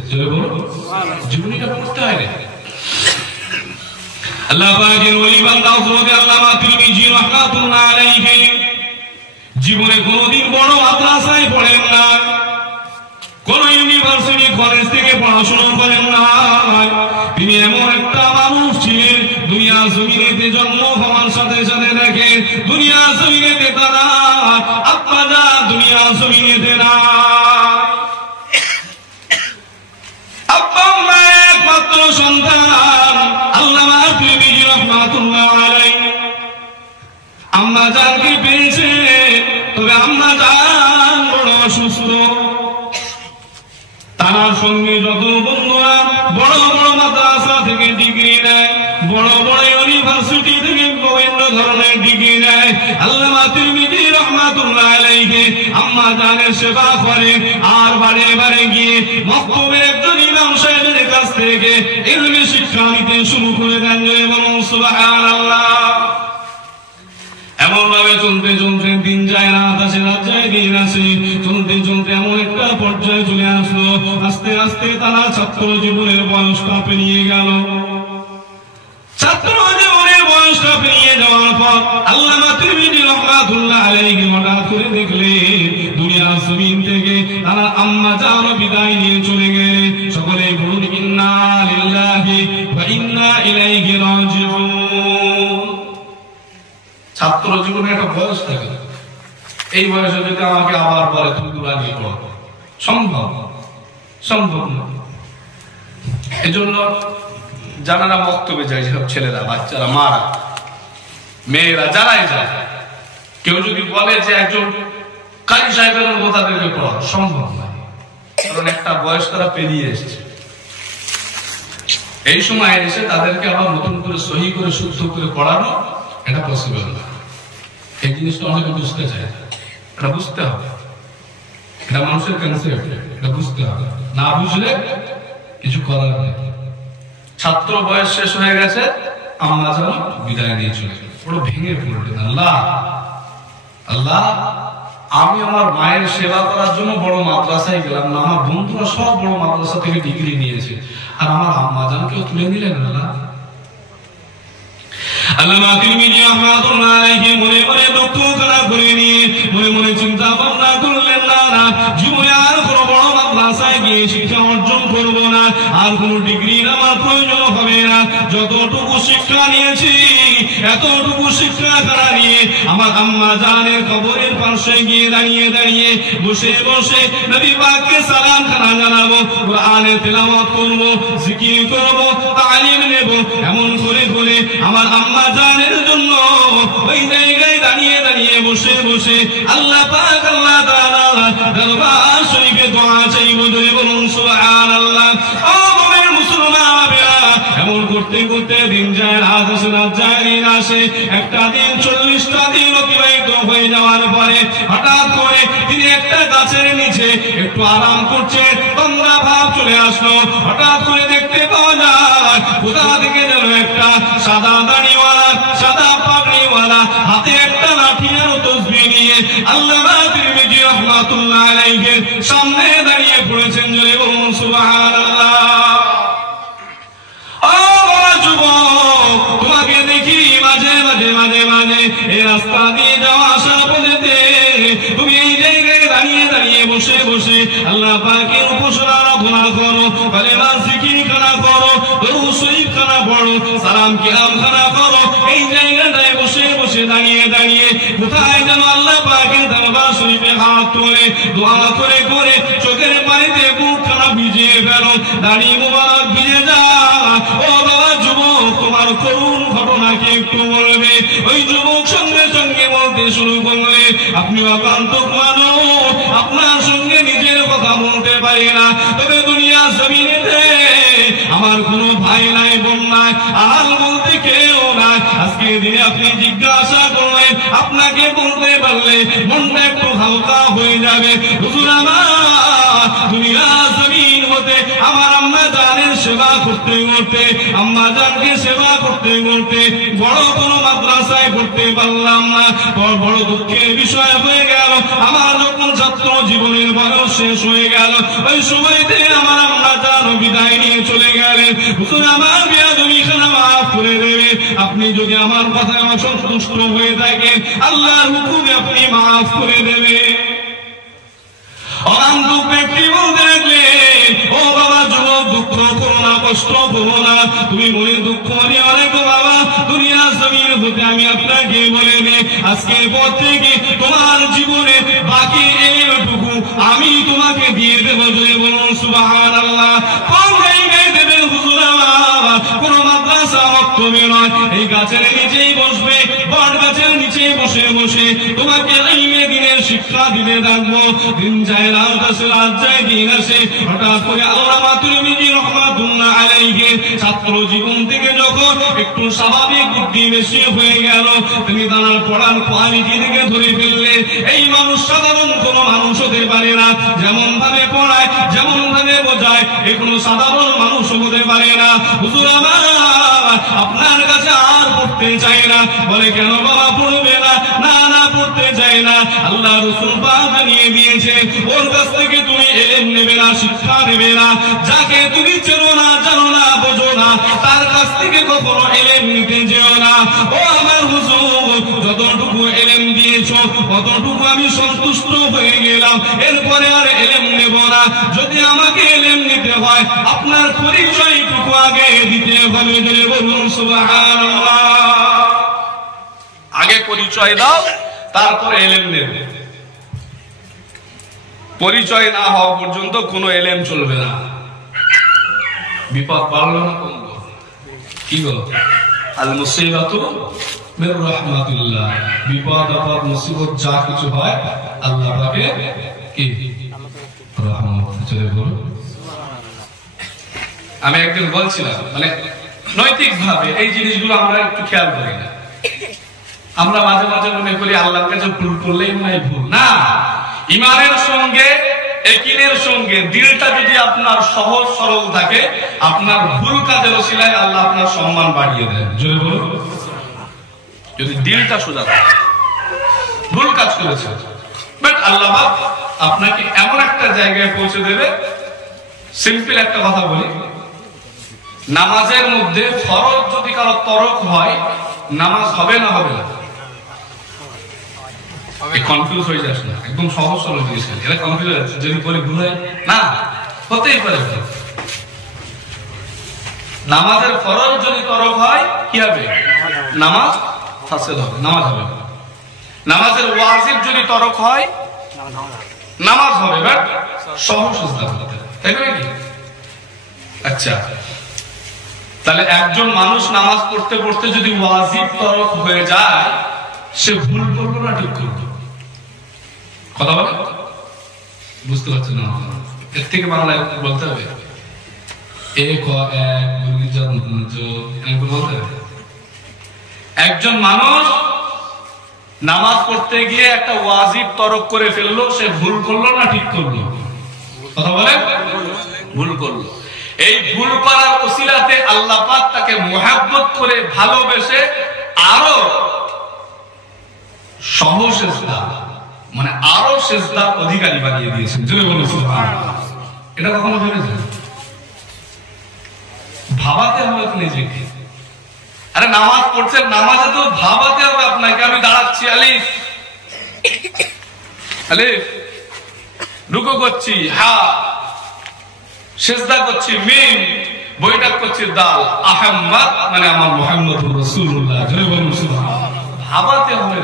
জীবনীটা পড়তে হয়। আল্লাহ পাকের ওলি বান্দা হযরত আল্লামা তিরমিজি রাহমাতুল্লাহ আলাইহি জীবনে কোনোদিন বড় মাদ্রাসায় পড়েন না, কোন ইউনিভার্সিটি কলেজ থেকে পড়াশোনা করেন না। তিনি এমন একটা মানুষ ছিলেন, দুনিয়া জমিনেতে জন্ম হওয়ার সাথে সাথে দেখে দুনিয়া জমিনেতে তারা আত্মাজা দুনিয়া জমিনেতে না। আব্বা মা একমাত্র সন্তান আল্লামা তিরমিজি রাহমাতুল্লাহ আলাইহি আম্মা জানকে পেয়েছে, তবে আম্মা জান বড় অসুস্থ। তার সঙ্গে যত বন্ধুরা বড় বড় মাদ্রাসা থেকে ডিগ্রি নেয়, বড় বড় ইউনিভার্সিটি থেকে বিভিন্ন ধরনের ডিগ্রি নেয়, আল্লামা তিরমিজি রাহমাতুল্লাহ আলাইহি আম্মা জানের সেবা করে। আর বাড়ি বাড়ি গিয়ে মক্তবের একজন ইমাম সাহেবের কাছ থেকে ইলমি শিক্ষা নিতে শুরু করে দেন। জয় বলুন সুবহানাল্লাহ। এমন ভাবে চলতে চলতে দিন যায়, রাত আসে, রাত যায়, দিন আসে, চলতে চলতে এমন একটা পর্যায়ে চলে আসলো, আস্তে আস্তে তারা ছাত্র জীবনের বয়সটা পেরিয়ে গেল। ছাত্র জীবনের বয়সটা পেরিয়ে যাওয়ার পর আল্লামা তিরমিজি রাহমাতুল্লাহ আলাইহি হঠাৎ করে দেখলেন দুনিয়ার জমিন থেকে তারা আম্মা জান বিদায় নিয়ে চলে গেলেন। সকলে বলুন ইন্না লিল্লাহি ওয়া ইন্না ইলাইহি রাজিউন। ছাত্র জীবনে একটা বয়স থাকে, এই বয়সে যদি আমাকে আবার বলে তুমি কুরআন পড়ো, সম্ভব? সম্ভব না। এজন্য যারা বক্তব্যে যায়, যেসব ছেলেরা, বাচ্চারা, মারা, মেয়েরা, যারাই যায়, কেউ যদি বলে যে একজন কারি সাহেবের মতো তাদেরকে পড়া, সম্ভব নয়। কারণ একটা বয়স তারা পেরিয়ে এসেছে। এই সময় এসে তাদেরকে আবার নতুন করে সহি করে শুদ্ধ করে পড়ানো এটা পসিবল না। এই জিনিসটা অনেকে বুঝতে চায়, এটা বুঝতে হবে, এটা মানুষের কনসেপ্ট, এটা বুঝতে হবে। না বুঝলে কিছু করার নেই। ছাত্র বয়স শেষ হয়ে গেছে, আম্মা জান বিদায় নিয়ে চলে গেল। পুরো ভেঙে পড়লেন, আল্লাহ আল্লাহ, আমি আমার মায়ের সেবা করার জন্য বড় মাদ্রাসায় গেলাম না, আমার বন্ধুরা সব বড় মাদ্রাসা থেকে ডিগ্রি নিয়েছে, আর আমার আম্মা জানকেও তুলে নিলেন। আল্লাহ আল্লামা তিরমিজি রাহমাতুল্লাহ আলাইহি মনে মনে দুঃখ খারাপ করে নিয়ে মনে মনে চিন্তা ভাবনা করলেন, না জীবনে আর কোনো বড় মাদ্রাসায় গিয়ে শিক্ষা অর্জন করব না, আর কোনো ডিগ্রি আমার প্রয়োজন হবে না। যতটুকু শিক্ষা নিয়েছি এতটুকু শিক্ষা খানা নিয়ে আমার আম্মা জানের কবরের পাশে গিয়ে দাঁড়িয়ে দাঁড়িয়ে বসে বসে নবী পাককে সালাম খানা জানাবো, কোরআনের তেলাওয়াত করব, জিকির করব, তালিম নেব। এমন করে করে আমার আম্মা জানের জন্য ওই জায়গায় দাঁড়িয়ে দাঁড়িয়ে বসে বসে আল্লাহ পাক আল্লাহ তাআলা দরবার শরীফে দোয়া চাইব। জয় বলুন সুবহানাল্লাহ। ও মুমিন মুসলমানেরা, এমন করতে করতে দিন যায়, রাত আসে, রাত যায়, দিন আসে। একটা দিন 40টা দিন অতিবাহিত হয়ে যাওয়ার পরে হঠাৎ করে তিনি একটা গাছের নিচে একটু আরাম করছে, তন্দ্রা ভাব চলে আসলো। হঠাৎ করে দেখতে পাওয়া যায় কোথা থেকে যেন একটা সাদা দাড়িওয়ালা, সাদা পাগড়িওয়ালা, হাতে একটা লাঠি আর তসবিহ নিয়ে আল্লামা তিরমিজি রাহমাতুল্লাহ আলাইহি সামনে দাঁড়িয়ে পড়েছেন। জয় বলুন সুবহানাল্লাহ। ও যুবক, তোমাকে দেখি মাঝে মাঝে মাঝে মাঝে এই রাস্তা দিয়ে যাওয়া আসা পথে তুমি এই জায়গায় দাঁড়িয়ে দাঁড়িয়ে বসে বসে আল্লাহ পাকের উপাসনা আরাধনা করো, কালেমা জিকির খানা করো, দরুদ শরীফ খানা পড়ো, সালাম কিরাম খানা করো। এই জায়গাটায় বসে বসে দাঁড়িয়ে দাঁড়িয়ে কোথায় যেন আল্লাহ পাকের দরবার শরীফে হাত তুলে দোয়া করে করে চোখের পানিতে বুকখানা ভিজিয়ে ফেলো, দাড়ি মোবারক ভিজে যা। ও বাবা যুবক, তোমার করুণ ঘটনাকে একটু বলবে। ওই যুবক সঙ্গে সঙ্গে বলতে শুরু করলে, আপনি অকান্ত মানুষ, আপনার সঙ্গে নিজের কথা বলতে পারি না, তবে দুনিয়া জমিনেতে আমার কোনো ভাই নাই, বোন নাই, আহাল বলতে কেউ নাই। আজকে দিনে আপনি জিজ্ঞাসা করলেন, আপনাকে বলতে পারলে মনটা একটু হালকা হয়ে যাবে। হুজুর আমার দুনিয়া জমিন হতে আমার আম্মা জানের সেবা করতে করতে, আম্মা জানকে সেবা করতে করতে বড় কোনো মাদ্রাসায় পড়তে পারলাম না। বড় দুঃখের বিষয় হয়ে গেল, আমার যখন ছাত্র জীবনের বয়স শেষ হয়ে গেল, ওই সময়তে আমার আম্মা জান বিদায় নিয়ে চলে গেলেন। হুজুর আমার বেয়াদবি খানা মাফ করে দেবেন। আপনি যদি আমার কথায় অসন্তুষ্ট হয়ে থাকেন, আল্লাহর হুকুমে আপনি মাফ করে দেবেন। অনান্তক ব্যক্তি বলতে লাগলেন, ও বাবা যুবক, দুঃখ করো না, কষ্ট করো না, তুমি মনে দুঃখ নিয়ে অনেক বাবা দুনিয়া জমিন হতে আমি আপনাকে বলে দিই, আজকের পর থেকে তোমার জীবনে বাকি এইটুকু আমি তোমাকে দিয়ে দেবো। যদি বলুন সুবহানাল্লাহ। কোন জায়গায় দেবেন হুজুর আমার? কোন মাদ্রাসা মক্তবে নয়, এই গাছের নিচেই বসবে, বট গাছের নিচেই বসে বসে তোমাকে ইলমে দ্বীনের শিক্ষা দিতে থাকবো। দিন যায় রাত আসে, রাত যায় দিন আসে। হঠাৎ করে আল্লামা তিরমিজি রাহমাতুল্লাহ আলাইহি ছাত্র জীবন থেকে যখন একটু স্বাভাবিক বুদ্ধি বেশি হয়ে গেল, তিনি তার পড়ার কোয়ালিটি থেকে ধরে ফেললেন, এই মানুষ সাধারণ কোন মানুষ হতে পারে না, যেমন ভাবে পড়ায়, যেমন ভাবে বোঝায়, এ কোনো সাধারণ মানুষ হতে পারে না। হুজুর আমার আপনার কাছে আর পড়তে চাই না। বলে কেন বাবা পড়বে না? না না, পড়তে চাই না। আল্লাহ রাসূল পাক জানিয়ে দিয়েছে, ওর কাছ থেকে তুমি ইলম নেবে না, শিক্ষা নেবে না। যাকে তুমি চেনো না, জানো না, বোঝো না, তার কাছ থেকে কখনো ইলম নিতে যেও না। ও আমার হুজুর, যতটুকু ইলম দিয়েছো ততটুকু আমি সন্তুষ্ট হয়ে গেলাম, এরপরে আর ইলম নেব না। যদি আমাকে ইলম নিতে হয়, আপনার পরিচয়টুকু আগে দিতে হবে। যদি বলুন সুবহানাল্লাহ। আগে পরিচয় দাও, তারপরে ইলম নেবে। পরিচয় না হওয়া পর্যন্ত কোনো ইলম চলবে না। বিপদ বাড়লো না কমলো? কি গো? আল মুসিবাতু মির রাহমাতিল্লাহ। বিপদ আপদ মুসিবত যা কিছু হয় আল্লাহ পাকের কি রহমত। চলে বলুন। আমি একদিন বলছিলাম, মানে নৈতিক ভাবে এই জিনিসগুলো আমরা একটু খেয়াল করি না। আমরা মাঝে মাঝে মনে করি আল্লাহর কাছে ভুল করলেই মনে হয় ভুল না। ইমানের সঙ্গে ইয়াকিনের সঙ্গে দিলটা যদি আপনার সহজ সরল থাকে, আপনার ভুল কাজের ওসিলায় আল্লাহ আপনার সম্মান বাড়িয়ে দেন। জোরে বলুন। যদি দিলটা সোজা থাকে, ভুল কাজ করেছে, বাট আল্লাহ আপনাকে এমন একটা জায়গায় পৌঁছে দেবে। সিম্পল একটা কথা বলি, নামাজের মধ্যে ফরজ যদি কারো তরক হয়, নামাজ হবে না হবে না? কনফিউজ হয়ে যাস না, একদম সহজ সরল জিনিস। এরা কনফিউজ হয়ে যাচ্ছে, যদি বলি ভুল হয় না, হতেই পারে। নামাজের ফরজ যদি তরক হয় কি হবে? নামাজ ফাসেদ হবে, নামাজ হবে। নামাজের ওয়াজিব যদি তরক হয়, নামাজ হবে, বাট সহজ সিজদা করতে, তাই নাকি? আচ্ছা, তাহলে একজন মানুষ নামাজ পড়তে পড়তে যদি ওয়াজিব তরক হয়ে যায়, সে ভুল করলো না ঠিক করলো? কথা বলে বুঝতে পারছেন না? এর থেকে বাংলায় বলতে হবে একজন মানুষ নামাজ পড়তে গিয়ে একটা ওয়াজিব তরক করে ফেললো, সে ভুল করলো না ঠিক করলো? কথা বলে ভুল করলো। এই ভুল করার ওসিলাতে আল্লাহ পাক তাকে মুহাব্বত করে ভালোবেসে আরো সহজ সিজদা, মানে আরো সিজদার অধিকারী বানিয়ে দিয়েছেন। জোরে বলুন সুবহানাল্লাহ। এটা কখনো ভেবেছেন? ভাবাতে হবে নিজেকে। আরে নামাজ পড়ছেন, নামাজে তো ভাবাতে হবে আপনাকে, আমি দাঁড়াচ্ছি, আলিফ আলিফ, রুকু করছি হা, সিজদা করছি মিম, বৈঠক করছি দাল। আহম্মদ মানে আমার মুহাম্মদুর রাসূলুল্লাহ। জোরে বলুন সুবহানাল্লাহ। ভাবাতে হবে,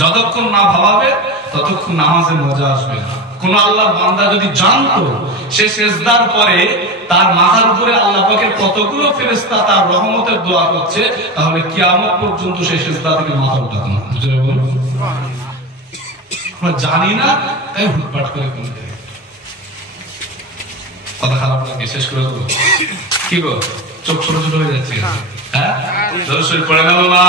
যতক্ষণ না ভাবাবে ততক্ষণ নামাজে মজা আসবে না। কোন আল্লাহর বান্দা যদি জানতো সে সিজদার পরে তার মাথার উপরে আল্লাহ পাকের কতগুলো ফেরেশতা তার রহমতের দোয়া করছে, তাহলে কিয়ামত পর্যন্ত সেই সিজদা থেকে মাথা উঠাতো না। জোরে বলুন সুবহানাল্লাহ। আমরা জানি না তাই হুটপাট করে করে দেয়। কথা খারাপ লাগে, শেষ করে দেবো। কি গো চোখ ছোট ছোট হয়ে যাচ্ছে? হ্যাঁ, দর্শক পড়ে গেল না।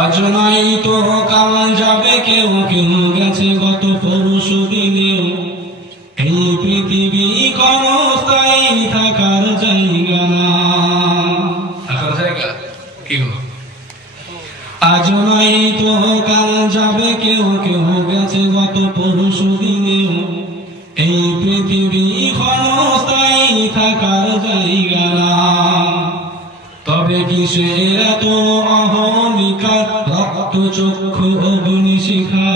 আজ নাই তো কাল যাবে, কেউ কেউ গেছে গত পরশু দিনেও। এই পৃথিবী কোনো স্থায়ী থাকার জায়গা না। থাকার জায়গা কি গো? আজ নাই তো কাল যাবে, কেউ কেউ গেছে গত পরশু দিনেও। এই পৃথিবী কোনো স্থায়ী থাকার জায়গা না। তবে কিসের এত অহমিকা, রক্ত চক্ষু অগ্নি শিখা,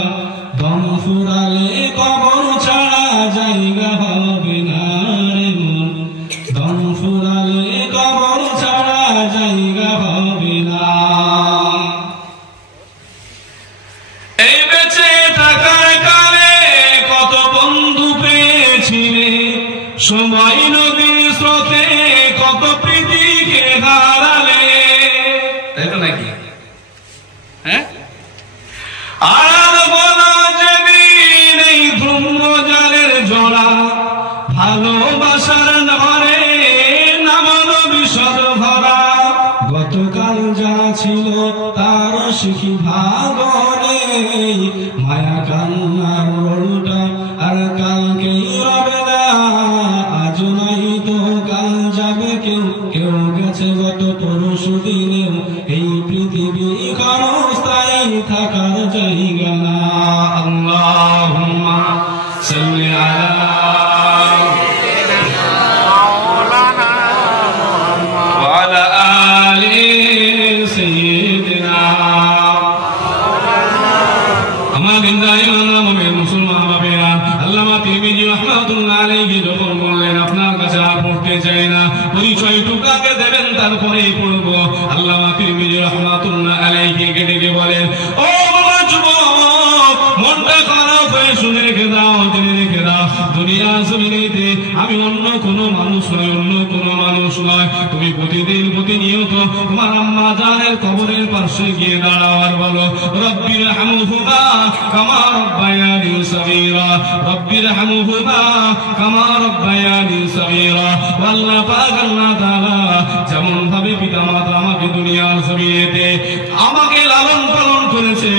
দম ফুরালে কবর ছাড়া জায়গা হবে না রে মন। দম ফুরালে কবর ছাড়া জায়গা হবে না। এই বেঁচে থাকার কালে কত বন্ধু পেয়েছিলে, সময় নদীর স্রোতে কত প্রীতিকে হারালে। তাই তো নাকি? হ্যাঁ, আর বলো যেদিন এই ব্রহ্মজালের জোড়া, ভালোবাসার নরে নামানো বিষদ ভরা। গতকাল যা ছিল তার শিখি ভাগরে, মায়া কান্নার রোলটা আর কালকেই রবে না। আজ নাই তো কাল যাবে, কেউ কেউ গেছে গত পরশু দিনেও। এই পৃথিবী ক্ষণস্থায়ী থাকার জায়গা না। আল্লাহুম্মা সাল্লি আলা মাওলানা মুহাম্মদ ওয়া আলা আলি সাইয়্যিদিনা। আমার জিন্দাইমানা মুসলমান বাবেরা, আল্লামা তিরমিজি রাহমাতুল্লাহ আলাইহি যখন বললেন আপনার কাছে আর পড়তে চাই না, পরিচয় টুকাকে দেবেন তারপরেই পড়ব। আল্লামা তিরমিজি রাহমাতুল্লাহ আলাইহি ডেকে বলেন, ও বাবা যুবক, মনটা খারাপ হয়ে শুনে রেখে দাও, জেনে রেখে দাও, দুনিয়া জমিনেতে আমি অন্য কোনো মানুষ নয়, অন্য কোনো মানুষ নয়। তুমি প্রতিদিন প্রতিনিয়ত তোমার আম্মা জানের কবরের পাশে গিয়ে দাঁড়াও আর বলো, রব্বির হামহুমা কামা রব্বায়ানি সগীরা, রব্বির হামহুমা কামা রব্বায়ানি সগীরা। আল্লাহ পাক আল্লাহ তাআলা যেমন ভাবে পিতামাতা আমাকে দুনিয়ার জমিনেতে আমাকে লালন পালন করেছে,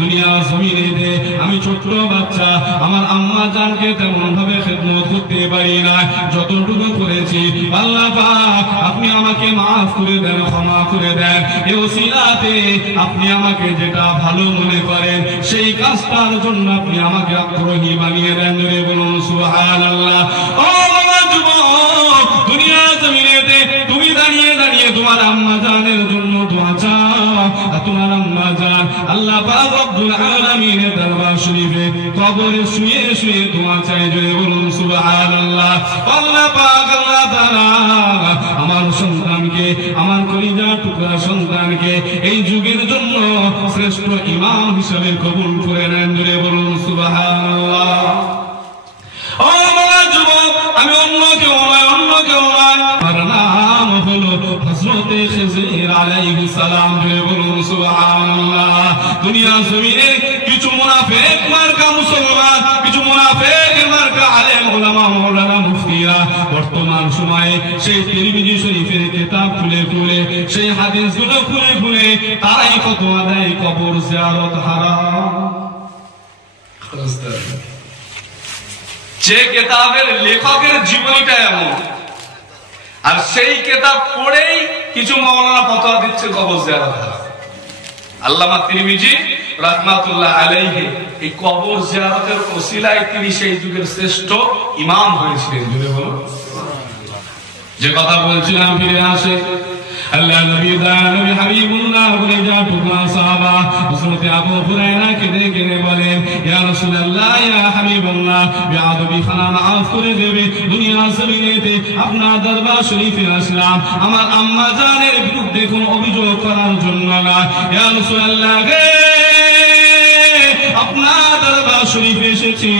দুনিয়ার জমিনেতে আমি ছোট্ট বাচ্চা আমার আম্মা জানকে তেমন ভাবে খেদমত করতে পারি না, যতটুকু করেছি। আল্লাহ পাক আপনি আমাকে মাফ করে দেন, ক্ষমা করে দেন। এই ওসিলাতে আপনি আমাকে যেটা ভালো মনে করেন সেই কাজটার জন্য আপনি আমাকে আগ্রহী বানিয়ে দেন। জোরে বলুন সুবহানাল্লাহ। ও বাবা যুবক, দুনিয়া জমিনেতে তুমি দাঁড়িয়ে দাঁড়িয়ে তোমার আম্মা জানের জন্য দোয়া চাও, আর তোমার আম্মা জান আল্লাহ পাক রব্বুল আলামিনের দরবার শরীফে কবরে শুয়ে শুয়ে দোয়া চাই। জোরে বলুন সুবহানাল্লাহ। আল্লাহ পাক আল্লাহ তাআলা আমার সন্তানকে, আমার কলিজার টুকরা সন্তানকে এই যুগের জন্য শ্রেষ্ঠ ইমাম হিসেবে কবুল করে নেন। জোরে বলুন সুবহানাল্লাহ। ও বাবা যুবক, আমি অন্য কেউ নয়, অন্য কেউ নয়, আমার নাম হলো হযরতে খিজির আলাইহিস সালাম। জোরে বলুন সুবহানাল্লাহ। দুনিয়া জমিনে কিছু মুনাফিক মার্কা মুসলমান, কিছু মুনাফিক মার্কা আলেম ওলামা মাওলানা মুফতিরা বর্তমান সময়ে সেই তিরমিজি শরীফের কিতাব খুলে খুলে, সেই হাদিসগুলো খুলে খুলে তারাই ফতোয়া দেয় কবর জিয়ারত হারাম। যে কিতাবের লেখকের জীবনীটা এমন, আর সেই কিতাব পড়েই কিছু মাওলানা ফতোয়া দিচ্ছে কবর জিয়ারত হারাম। আল্লামা তিরমিজি রাহমাতুল্লাহ আলাইহি এই কবর জিয়ারতের ওসিলায় তিনি সেই যুগের শ্রেষ্ঠ ইমাম হয়েছিলেন। জুড়ে বলো। যে কথা বলছিলাম ফিরে আসে, আল্লাহ নবী নবী হাবিবুল্লাহ বলে যা টুকরা সাহাবা হযরত আবু হুরায়রা কে দেখে বলেন, ইয়া রাসূলুল্লাহ ইয়া হাবিবাল্লাহ বিআদবি খানা মাফ করে দেবে, দুনিয়া জমিনেতে আপনার দরবার শরীফে আসলাম আমার আম্মা জানের বিরুদ্ধে কোনো অভিযোগ করার জন্য না। ইয়া রাসূলুল্লাহ গে আপনার দরবার শরীফে এসেছি,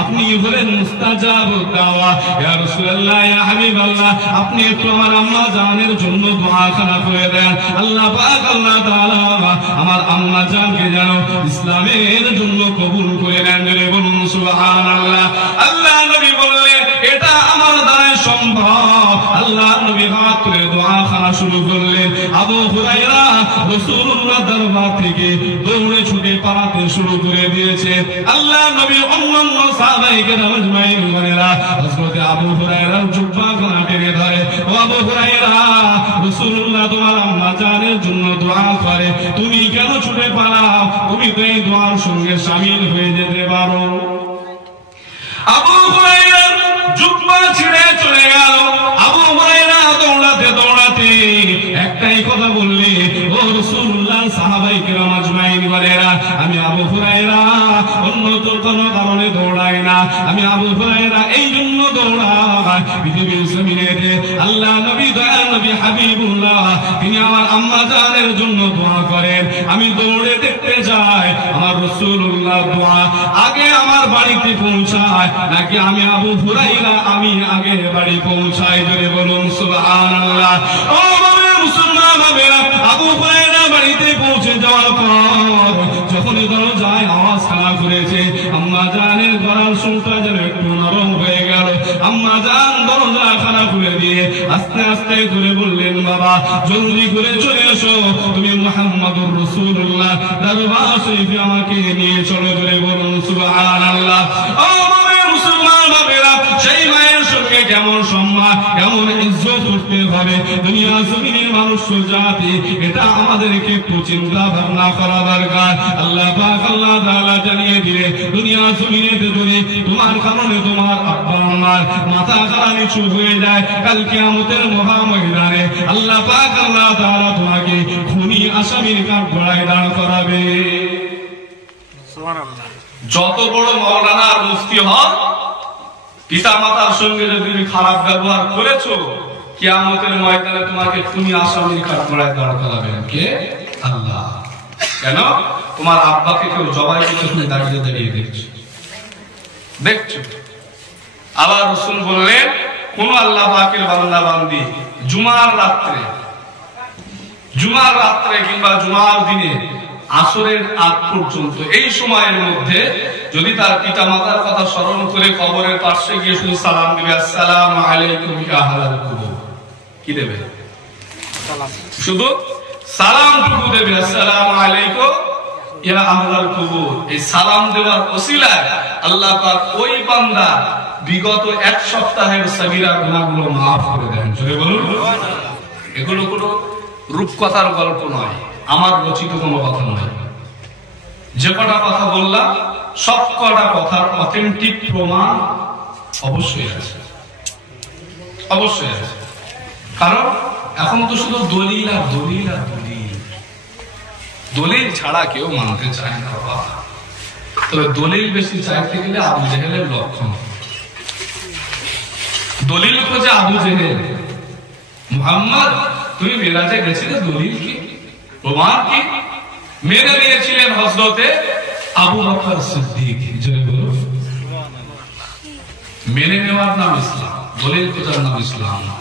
আপনি হলেন মুস্তাজাব দাওয়া। ইয়া রাসূলুল্লাহ ইয়া হাবিবাল্লাহ আপনি একটু আমার আম্মা জানের জন্য দোয়া খানা করে দেন। আল্লাহ পাক আল্লাহ তাআলা আমার আম্মা জানকে যেন ইসলামের জন্য কবুল করে নেন। জোরে বলুন সুবহানাল্লাহ। আল্লাহ নবী বললেন এটা আমার দ্বারা সম্ভব। আল্লাহ নবী হাত তুলে দোয়া খানা শুরু করলেন। আবু হুরায়রা রাসূলুল্লাহ দরবার থেকে দৌড়ে ছুটে পালাতে শুরু করে দিয়েছে। আল্লাহ নবী অন্যান্য সাহাবায়ে কেরাম আজমাইন বলেরা হযরত আবু হুরায়রার জুব্বা খানা টেনে ধরে, ও আবু হুরায়রা রাসূলুল্লাহ তোমার আম্মা জানের জন্য দোয়া করে, তুমি কেন ছুটে পালাও? তুমি তো এই দোয়ার সঙ্গে শামিল হয়ে যেতে পারো। আবু হুরায়রার জুব্বা ছিঁড়ে চলে গেল। আবু হুরায়রা দৌড়াতে দৌড়াতে একটাই কথা বললে, ও রাসূলুল্লাহ সাহাবায়ে কেরাম আজমাইন বলেরা আমি আবু হুরায়রা অন্য তো কোনো কারণে দৌড়াই না, আমি আবু হুরায়রা এই জন্য দৌড়াই পৃথিবীর জমিনেতে আল্লাহ নবী দয়াল নবী হাবিবুল্লাহ তিনি আমার আম্মা জানের জন্য দোয়া করেন, আমি দৌড়ে দেখতে যাই আমার রাসূলুল্লাহ দোয়া আগে আমার বাড়িতে পৌঁছায় নাকি আমি আবু হুরায়রা আমি আগে বাড়ি পৌঁছাই। জোরে বলুন সুবহানাল্লাহ। ও মুসলমান বাবারা, আবু হুরায়রা বাড়িতে পৌঁছে যাওয়ার পর যখন দরজায় আওয়াজ খানা করেছে, আম্মা জানের গলার সুরটা যেন একটু নরম হয়ে গেল। আম্মা জান দরজা খানা খুলে দিয়ে আস্তে আস্তে করে বললেন, বাবা জলদি করে চলে এসো, তুমি মুহাম্মদুর রাসূলুল্লাহ দরবার শরীফে আমাকে নিয়ে চলো। জোরে বলুন সুবহানাল্লাহ। ও মুসলমান বাবারা, সেই মায়ের সঙ্গে কেমন সম্মান কেমন ইজ্জত করতে হবে দুনিয়া জমিনের মানুষ জাতি, এটা আমাদেরকে একটু চিন্তা ভাবনা করা দরকার। আল্লাহ পাক আল্লাহ তাআলা জানিয়ে দিলে দুনিয়া জমিনেতে যদি তোমার কারণে তোমার আব্বা আম্মার মাথা খাড়া নিচু হয়ে যায়, কাল কিয়ামতের মহা ময়দানে আল্লাহ পাক আল্লাহ তাআলা তোমাকে খুনি আসামির কাঠগড়ায় দাঁড় করাবে। সুবহানাল্লাহ। যত বড় মাওলানা আর মুফতি হন, পিতা মাতার সঙ্গে যদি খারাপ ব্যবহার করেছো, কিয়ামতের ময়দানে তোমাকে খুনি আসামির কাঠগড়ায় দাঁড় করাবেন কে? আল্লাহ। কেন? তোমার আব্বাকে কেউ জবাই দিতে তুমি দাঁড়িয়ে দাঁড়িয়ে দেখছো। আবার রাসূল বললেন, কোন আল্লাহ পাকের বান্দা বান্দি জুমার রাত্রে কিংবা জুমার দিনে আসরের আগ পর্যন্ত এই সময়ের মধ্যে যদি তার পিতা মাতার কথা স্মরণ করে কবরের পাশে গিয়ে শুধু সালাম দিবে, আসসালামু আলাইকুম ইয়া আহলাল কুবুর, কি দেবে? শুধু সালামটুকু দেবে, আসসালামু আলাইকুম ইয়া আহলাল কুবুর। এই সালাম দেওয়ার ওসিলায় আল্লাহ পাক ওই বান্দা বিগত এক সপ্তাহের সাগীরা গুনাহগুলো মাফ করে দেন। জোরে বলুন। এগুলো কোনো রূপকথার গল্প নয়, আমার রচিত কোনো কথা নয়। যে কটা কথা বললাম সব কটা কথার অথেন্টিক প্রমাণ অবশ্যই আছে, অবশ্যই আছে। কারণ এখন তো শুধু দলিল আর দলিল আর দলিল, দলিল ছাড়া কেউ মানতে চায় না বাবা। তবে দলিল বেশি চাইতে গেলে আবু জেহেলের লক্ষণ। দলিল খোঁজে আবু জেহেল, মুহাম্মদ তুমি মেরাজে গেছিলে, দলিল কি প্রমাণ কি? মেনে নিয়েছিলেন হযরতে আবু বকর সিদ্দিক। জোরে বলুন। মেনে নেওয়ার নাম ইসলাম, দলিল খোঁজার নাম ইসলাম না।